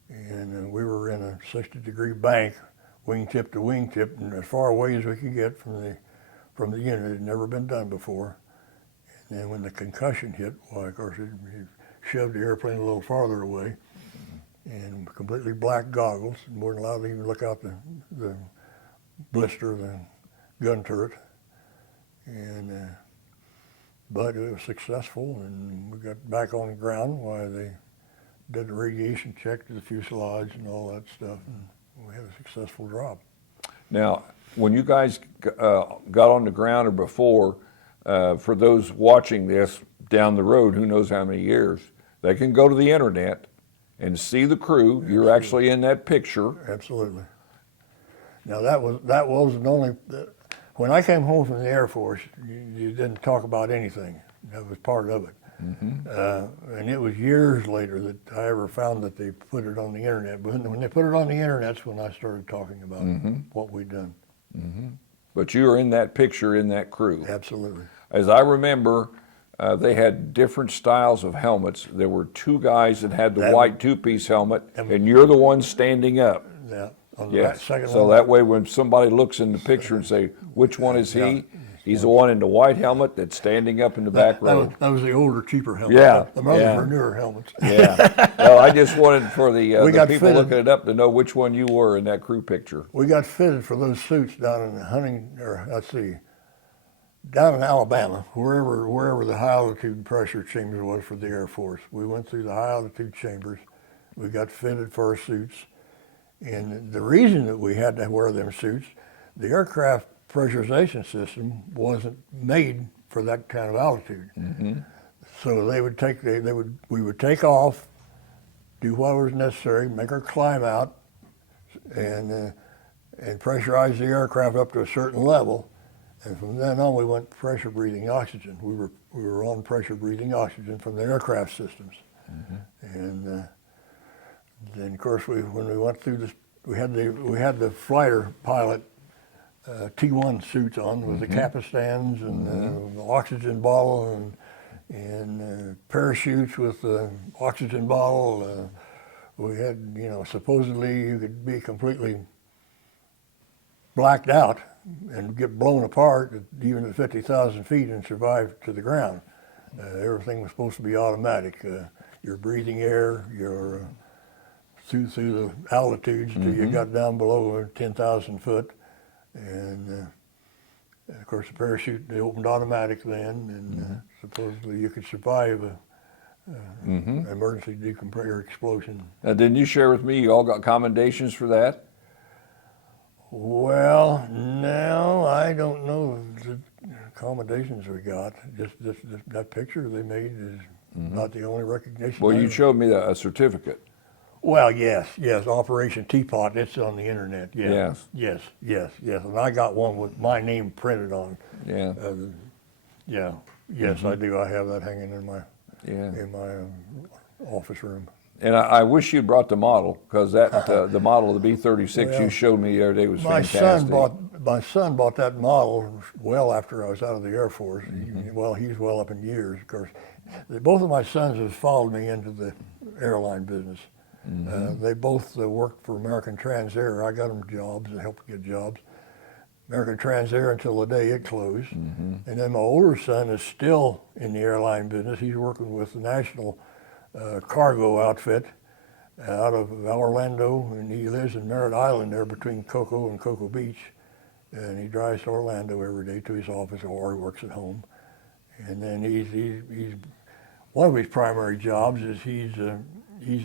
And we were in a 60-degree bank, wingtip to wingtip, and as far away as we could get from the unit. It had never been done before. And then when the concussion hit, well, of course, it shoved the airplane a little farther away, and completely black goggles, and weren't allowed to even look out the blister of the gun turret. And but it was successful, and we got back on the ground while they did the radiation check to the fuselage and all that stuff, and we had a successful drop. Now, when you guys got on the ground or before, for those watching this down the road, who knows how many years, they can go to the internet and see the crew. Absolutely. You're actually in that picture. Absolutely. Now that wasn't only, when I came home from the Air Force, you didn't talk about anything. That was part of it. And it was years later that I ever found that they put it on the internet. But when they put it on the internet, that's when I started talking about what we'd done. But you were in that picture in that crew. Absolutely. As I remember, they had different styles of helmets. There were two guys that had the white two-piece helmet, and you're the one standing up. Yeah. On the second So one. that way when somebody looks in the picture and say, which one is he? He's the one in the white helmet that's standing up in the back row. That was the older, cheaper helmet. Yeah, The others yeah. were newer helmets. Yeah. Well, I just wanted for the got people fitted. looking it up to know which one you were in that crew picture. We got fitted for those suits down in down in Alabama, wherever the high altitude pressure chamber was for the Air Force. We went through the high altitude chambers. We got fitted for our suits. And the reason that we had to wear them suits, the aircraft pressurization system wasn't made for that kind of altitude. So we would take off, do what was necessary, make her climb out, and pressurize the aircraft up to a certain level. And from then on, we went pressure breathing oxygen. We were on pressure breathing oxygen from the aircraft systems. And then, of course, when we went through this, we had the fighter pilot T1 suits on with the capistans and the oxygen bottle and parachutes with the oxygen bottle. We had, supposedly you could be completely blacked out and get blown apart even at 50,000 feet and survive to the ground. Everything was supposed to be automatic. You're breathing air, you're through the altitudes till you got down below 10,000 foot. And of course the parachute, they opened automatic then, and supposedly you could survive an emergency decompression explosion. Now, didn't you share with me you all got commendations for that? Well, no, I don't know the accommodations we got. Just that picture they made is not the only recognition. Well, you showed me a certificate. Well, yes, Operation Teapot. It's on the internet. Yeah. Yes. Yes. And I got one with my name printed on. Yeah. Yes, I do. I have that hanging in my office room. And I wish you'd brought the model, because that the model of the B-36 you showed me the other day was fantastic. My son bought that model well after I was out of the Air Force. Well, he's well up in years, of course. Both of my sons have followed me into the airline business. They both worked for American Transair. I got them jobs, I helped get jobs. American Transair until the day it closed. And then my older son is still in the airline business. He's working with the National Cargo outfit out of Orlando, and he lives in Merritt Island there between Cocoa and Cocoa Beach. And he drives to Orlando every day to his office, or he works at home. And then he's one of his primary jobs is he's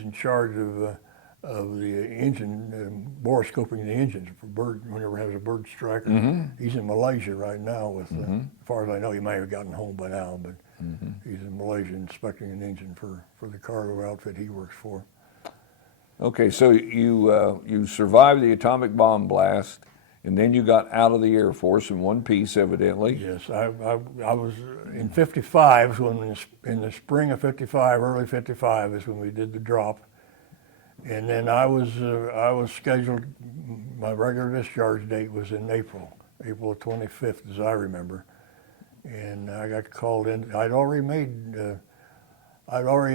in charge of the engine, borescoping the engines for whenever it has a bird strike. He's in Malaysia right now with, as far as I know, he may have gotten home by now, but he's in Malaysia inspecting an engine for the cargo outfit he works for. Okay, so you survived the atomic bomb blast, and then you got out of the Air Force in one piece, evidently. Yes, I was in 55, when in the spring of 55, early 55 is when we did the drop. And then I was scheduled, my regular discharge date was in April 25th, as I remember. And I got called in. I'd already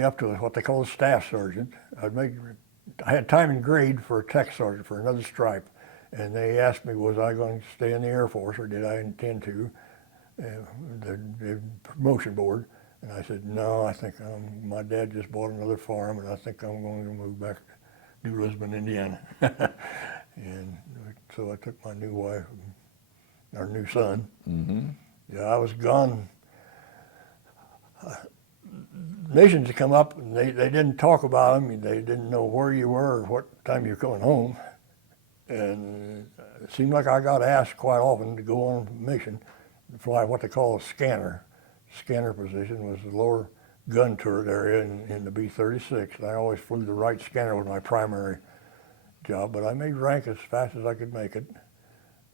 up to what they call a staff sergeant. I had time and grade for a tech sergeant for another stripe. And they asked me, was I going to stay in the Air Force, or did I intend to, the promotion board. And I said, no, I think my dad just bought another farm, and I think I'm going to move back to New Lisbon, Indiana. And so I took my new wife, our new son. Yeah, I was gone. Missions come up, and they didn't talk about them. They didn't know where you were or what time you were coming home. And it seemed like I got asked quite often to go on a mission, to fly what they call a scanner. Scanner position was the lower gun turret area in the B-36. And I always flew the right scanner was my primary job, but I made rank as fast as I could make it.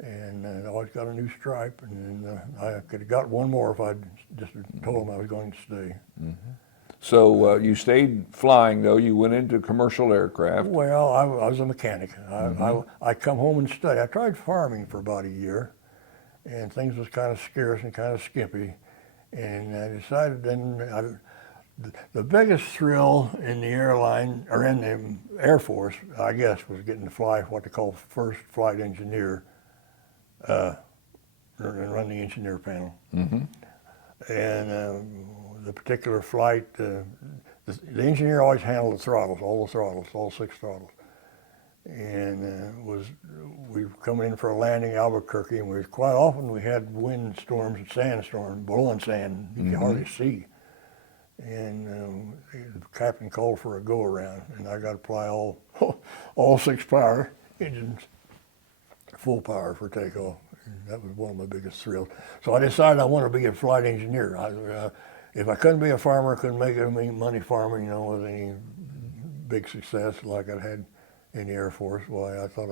and I always got a new stripe, and then I could have got one more if I'd just told them I was going to stay. So you stayed flying, though. You went into commercial aircraft. Well, I was a mechanic. I come home and study. I tried farming for about a year, and things was kind of scarce and kind of skimpy. And I decided then the biggest thrill in the airline, or in the Air Force, I guess, was getting to fly what they call first flight engineer, and run the engineer panel. And the particular flight, the engineer always handled the throttles, all 6 throttles. And we were coming in for a landing in Albuquerque, and quite often we had wind storms and sandstorms, blowing sand you could hardly see. And the captain called for a go-around, and I got to fly all 6 power engines, full power for takeoff. And that was one of my biggest thrills. So I decided I wanted to be a flight engineer. If I couldn't be a farmer, I couldn't make any money farming, with any big success like I'd had in the Air Force. Well, I thought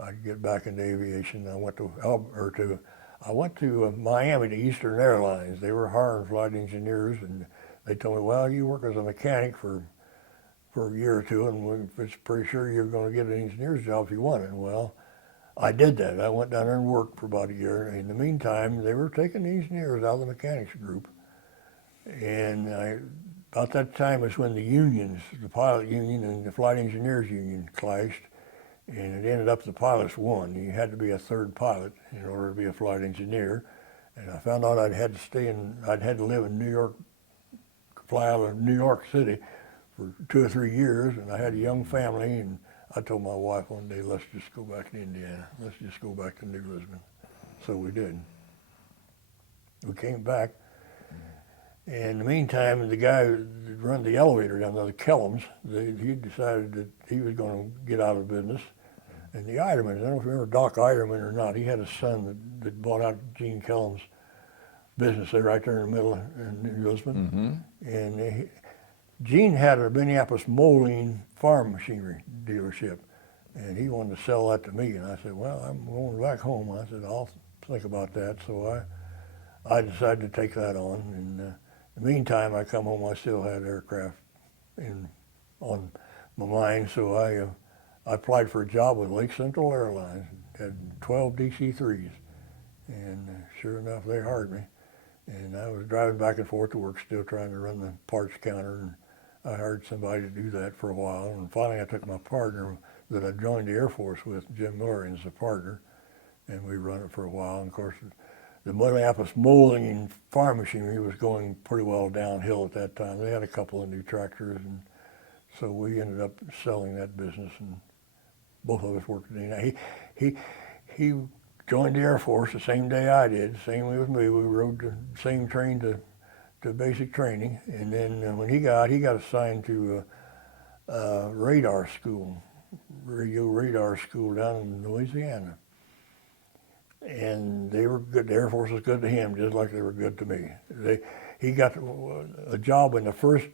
I'd get back into aviation. I went to Miami to Eastern Airlines. They were hiring flight engineers, and they told me, well, you work as a mechanic for a year or two, and it's pretty sure you're going to get an engineer's job if you want it. Well, I did that. I went down there and worked for about a year. In the meantime, they were taking the engineers out of the mechanics group. And about that time is when the unions, the pilot union and the flight engineers union clashed, and it ended up the pilots won. You had to be a third pilot in order to be a flight engineer. And I found out I'd had to live in New York, fly out of New York City for 2 or 3 years, and I had a young family, and I told my wife one day, let's just go back to Indiana. Let's just go back to New Lisbon. So we did. We came back. And in the meantime, the guy who run the elevator down there, the Kellums, he decided that he was going to get out of business. And the Eidermans, I don't know if you remember Doc Eiderman or not, he had a son that bought out Gene Kellum's business there right there in the middle of New Lisbon. And Gene had a Minneapolis molding farm machinery dealership, and he wanted to sell that to me. And I said, well, I'm going back home. I said, I'll think about that. So I decided to take that on. And in the meantime, I come home, I still had aircraft on my mind, so I applied for a job with Lake Central Airlines, had 12 DC-3s, and sure enough, they hired me. And I was driving back and forth to work, still trying to run the parts counter, and I hired somebody to do that for a while. And finally, I took my partner that I joined the Air Force with, Jim Miller, as a partner, and we run it for a while. And of course, the Minneapolis molding and farm machinery was going pretty well downhill at that time. They had a couple of new tractors, and so we ended up selling that business, and both of us worked at Indiana. He joined the Air Force the same day I did, same way with me. We rode the same train to basic training, and then when he got assigned to radar school, radio radar school down in Louisiana. And they were good. The Air Force was good to him, just like they were good to me. He got a job in the first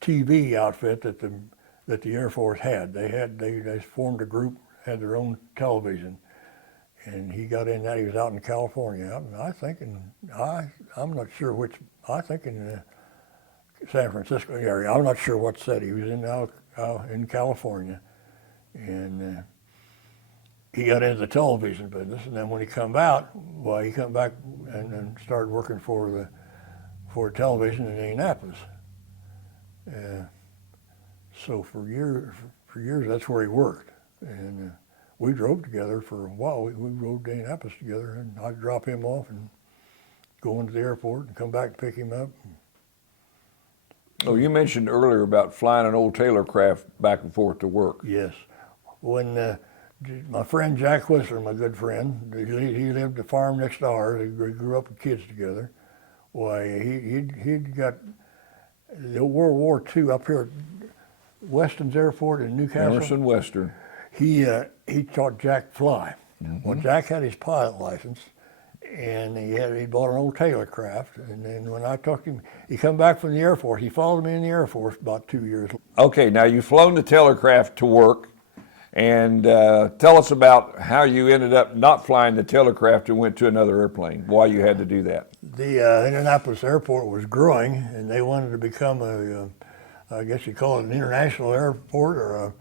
TV outfit that the Air Force had. They formed a group, had their own television, and he got in that. He was out in California, I'm not sure which. I think in the San Francisco area. I'm not sure what city. He was in California, and. He got into the television business, and then when he come back and started working for television in Indianapolis. So for years, that's where he worked, and we drove together for a while. We rode to Indianapolis together, and I'd drop him off and go into the airport and come back and pick him up. Oh, you mentioned earlier about flying an old Taylor craft back and forth to work. Yes, when. My friend Jack Whistler, my good friend, he lived a farm next to ours. We grew up with kids together. Why, he'd got the World War II up here at Weston's Airport in Newcastle. Emerson Western. He taught Jack to fly. Well, Jack had his pilot license, and he bought an old Taylor craft. And then when I took him, he come back from the Air Force. He followed me in the Air Force about 2 years. Okay, now you've flown the Taylor craft to work. And tell us about how you ended up not flying the Telegraph and went to another airplane, why you had to do that. The Indianapolis airport was growing, and they wanted to become I guess you call it an international airport, or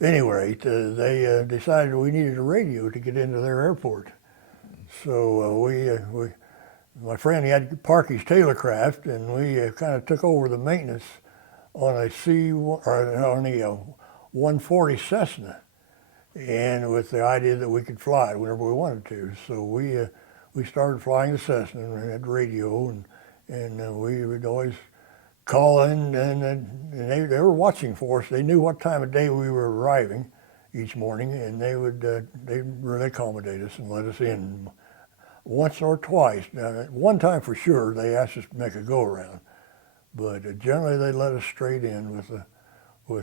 any rate, they decided we needed a radio to get into their airport. So my friend, he had to park his Telegraph, and we kind of took over the maintenance on a 140 Cessna, and with the idea that we could fly it whenever we wanted to. So we started flying the Cessna, and we had radio, and we would always call in, and they were watching for us. They knew what time of day we were arriving each morning, and they really accommodate us and let us in once or twice. Now, one time for sure, they asked us to make a go-around, but generally they let us straight in with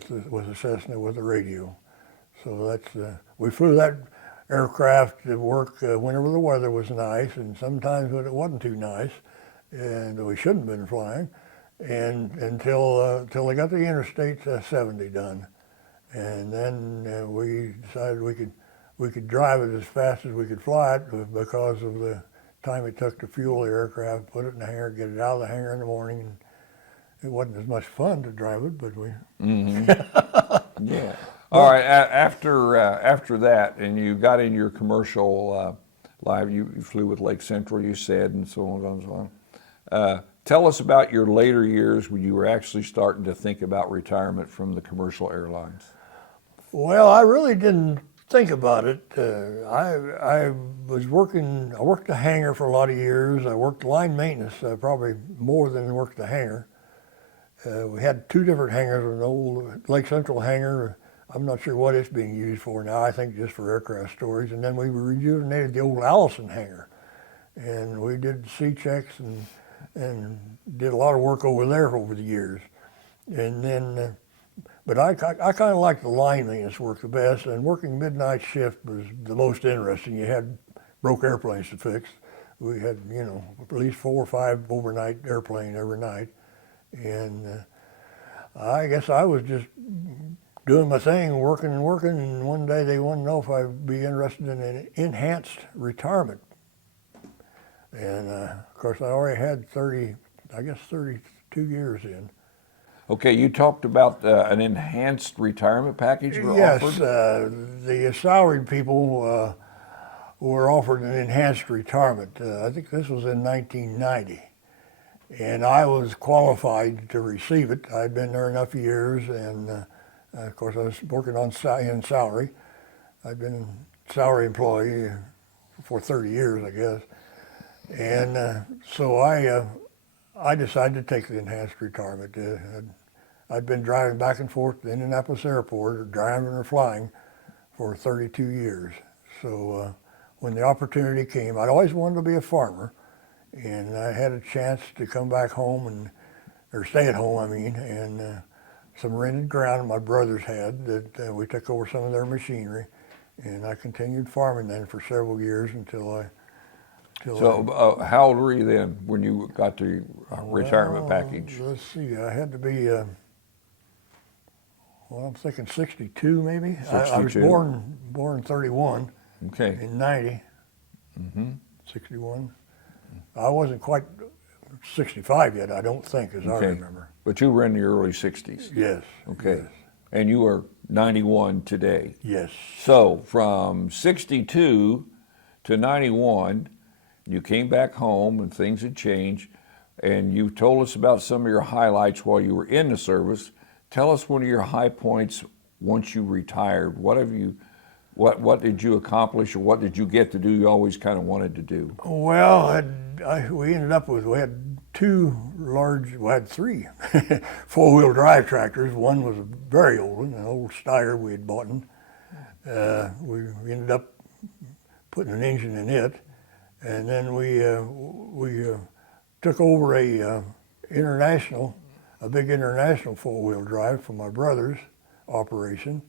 the Cessna with the radio. So that's we flew that aircraft to work whenever the weather was nice, and sometimes when it wasn't too nice, and we shouldn't have been flying, and until they got the Interstate 70 done, and then we decided we could drive it as fast as we could fly it because of the time it took to fuel the aircraft, put it in the hangar, get it out of the hangar in the morning. And it wasn't as much fun to drive it, but we. Mm-hmm. Yeah. All right. After that, and you got in your commercial life, you flew with Lake Central, you said, and so on and so on. Tell us about your later years when you were actually starting to think about retirement from the commercial airlines. Well, I really didn't think about it. I worked the hangar for a lot of years. I worked line maintenance probably more than worked the hangar. We had two different hangars, an old Lake Central hangar. I'm not sure what it's being used for now. I think just for aircraft storage. And then we rejuvenated the old Allison hangar, and we did C checks and did a lot of work over there over the years. And then, but I kind of liked the line maintenance work the best, and working midnight shift was the most interesting. You had broke airplanes to fix. We had, at least 4 or 5 overnight airplanes every night. And I guess I was just doing my thing, working, and one day they wanted to know if I'd be interested in an enhanced retirement. And of course I already had 32 years in. Okay, you talked about an enhanced retirement package were offered? Yes, the salaried people were offered an enhanced retirement. I think this was in 1990. And I was qualified to receive it. I'd been there enough years, and of course I was working in salary. I'd been a salary employee for 30 years, I guess. And so I decided to take the enhanced retirement. I'd been driving back and forth to Indianapolis Airport, or driving or flying, for 32 years. So when the opportunity came, I'd always wanted to be a farmer. And I had a chance to come back home or stay at home, and some rented ground my brothers had that we took over some of their machinery, and I continued farming then for several years until how old were you then when you got the retirement package? Let's see, I had to be, I'm thinking 62 maybe. 62. I was born 31. Okay. In 90. Mm-hmm. 61. I wasn't quite 65 yet, I don't think, as I remember. But you were in the early 60s? Yes. Okay. Yes. And you are 91 today? Yes. So from 62 to 91, you came back home and things had changed, and you told us about some of your highlights while you were in the service. Tell us one of your high points once you retired. What did you accomplish, or what did you get to do you always kind of wanted to do? Well, we ended up we had three four-wheel drive tractors. One was a very old one, an old Steyr we had bought. We ended up putting an engine in it, and then we took over a big international four-wheel drive from my brother's operation.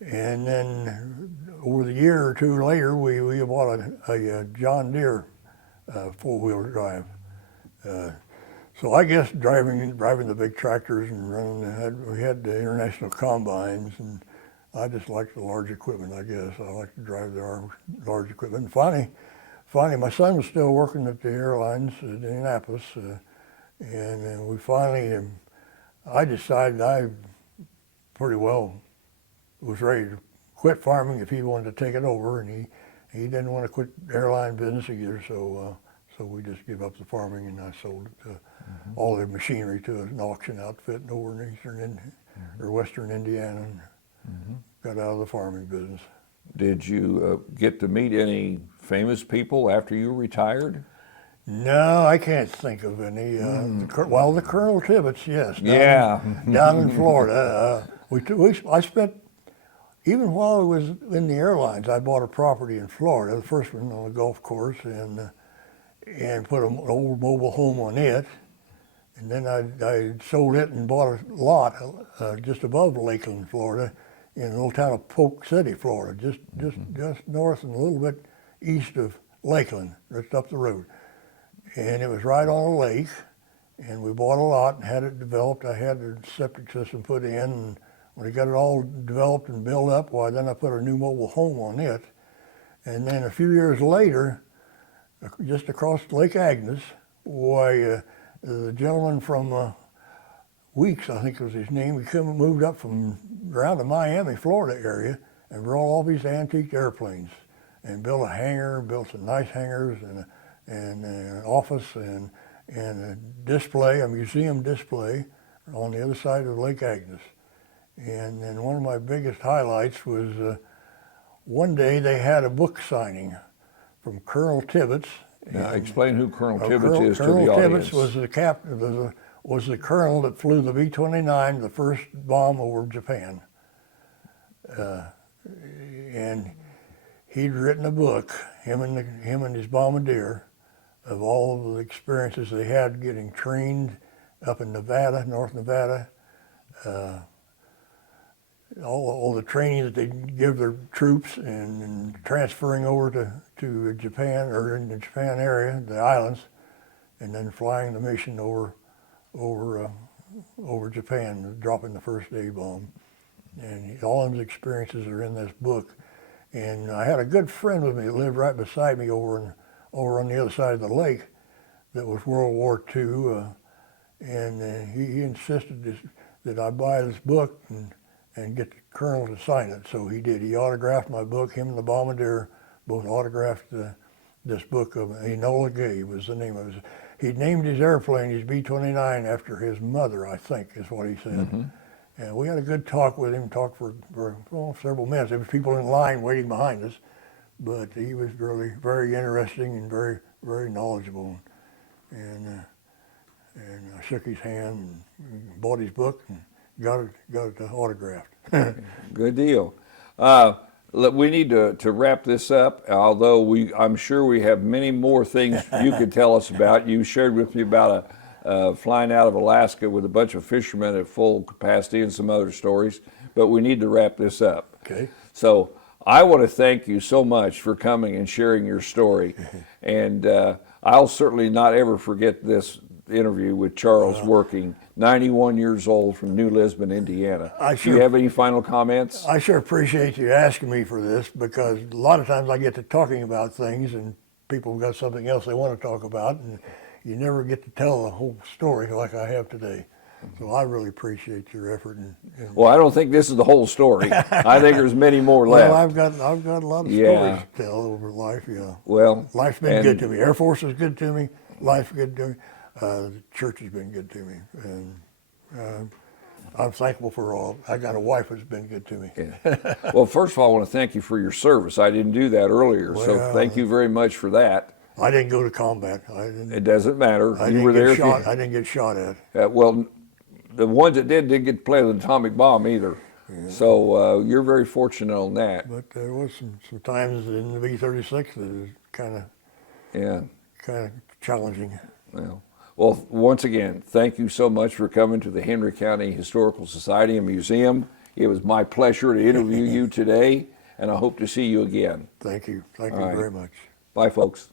And then over the year or two later, we bought a John Deere four-wheel drive. So I guess driving the big tractors and we had the international combines, and I just like the large equipment, I guess. I like to drive the large equipment. And finally, my son was still working at the airlines at Indianapolis, and we finally, I decided I pretty well was ready to quit farming if he wanted to take it over, and he didn't want to quit airline business either, so we just gave up the farming, and I sold it to all the machinery to an auction outfit over in or Western Indiana, and got out of the farming business. Did you get to meet any famous people after you retired? No, I can't think of any. The Colonel Tibbets, yes. Down in Florida. I spent, even while I was in the airlines, I bought a property in Florida, the first one on a golf course, and put an old mobile home on it. And then I sold it and bought a lot just above Lakeland, Florida, in the little town of Polk City, Florida, just north and a little bit east of Lakeland, just up the road. And it was right on a lake, and we bought a lot and had it developed. I had the septic system put in, and when I got it all developed and built up, why, then I put a new mobile home on it. And then a few years later, just across Lake Agnes, why, the gentleman from Weeks, I think was his name, he moved up from around the Miami, Florida area, and brought all these antique airplanes and built a hangar, built some nice hangars and an office and a display, a museum display on the other side of Lake Agnes. And then one of my biggest highlights was one day they had a book signing from Colonel Tibbets. Now, explain who Colonel Tibbets is to the Colonel audience. Tibbets was the captain, was the colonel that flew the B-29, the first bomb over Japan. And he'd written a book, him and his bombardier, of all the experiences they had getting trained up in Nevada, North Nevada, all the training that they give their troops and transferring over to Japan, or in the Japan area, the islands, and then flying the mission over Japan, dropping the first A-bomb. And all of his experiences are in this book. And I had a good friend with me that lived right beside me over on the other side of the lake that was World War II, and he insisted that I buy this book and get the colonel to sign it. So he did. He autographed my book. Him and the bombardier both autographed this book of Enola Gay was the name of it. He'd named his airplane, his B-29, after his mother, I think, is what he said. And we had a good talk with him, talked for several minutes. There was people in line waiting behind us, but he was really very interesting and very, very knowledgeable. And I shook his hand and bought his book and got it autographed. Good deal. We need to wrap this up, although I'm sure we have many more things you could tell us about. You shared with me about flying out of Alaska with a bunch of fishermen at full capacity and some other stories, but we need to wrap this up. Okay. So I want to thank you so much for coming and sharing your story, and I'll certainly not ever forget this interview with Charles Werking, 91 years old, from New Lisbon, Indiana. Do you have any final comments? I sure appreciate you asking me for this, because a lot of times I get to talking about things and people have got something else they want to talk about, and you never get to tell the whole story like I have today. So I really appreciate your effort. Well, I don't think this is the whole story. I think there's many more left. Well, I've got a lot of stories to tell over life. Yeah. Well, life's been good to me. Air Force is good to me. Life's good to me. The church has been good to me, and I'm thankful for all. I got a wife that's been good to me. Yeah. Well, first of all, I want to thank you for your service. I didn't do that earlier, so thank you very much for that. I didn't go to combat. It doesn't matter. I didn't get shot at. Well, the ones that didn't get to play with an atomic bomb either. Yeah. So you're very fortunate on that. But there was some times in the B-36 that was kind of challenging. Well, once again, thank you so much for coming to the Henry County Historical Society and Museum. It was my pleasure to interview you today, and I hope to see you again. Thank you. Thank you very much. Bye, folks.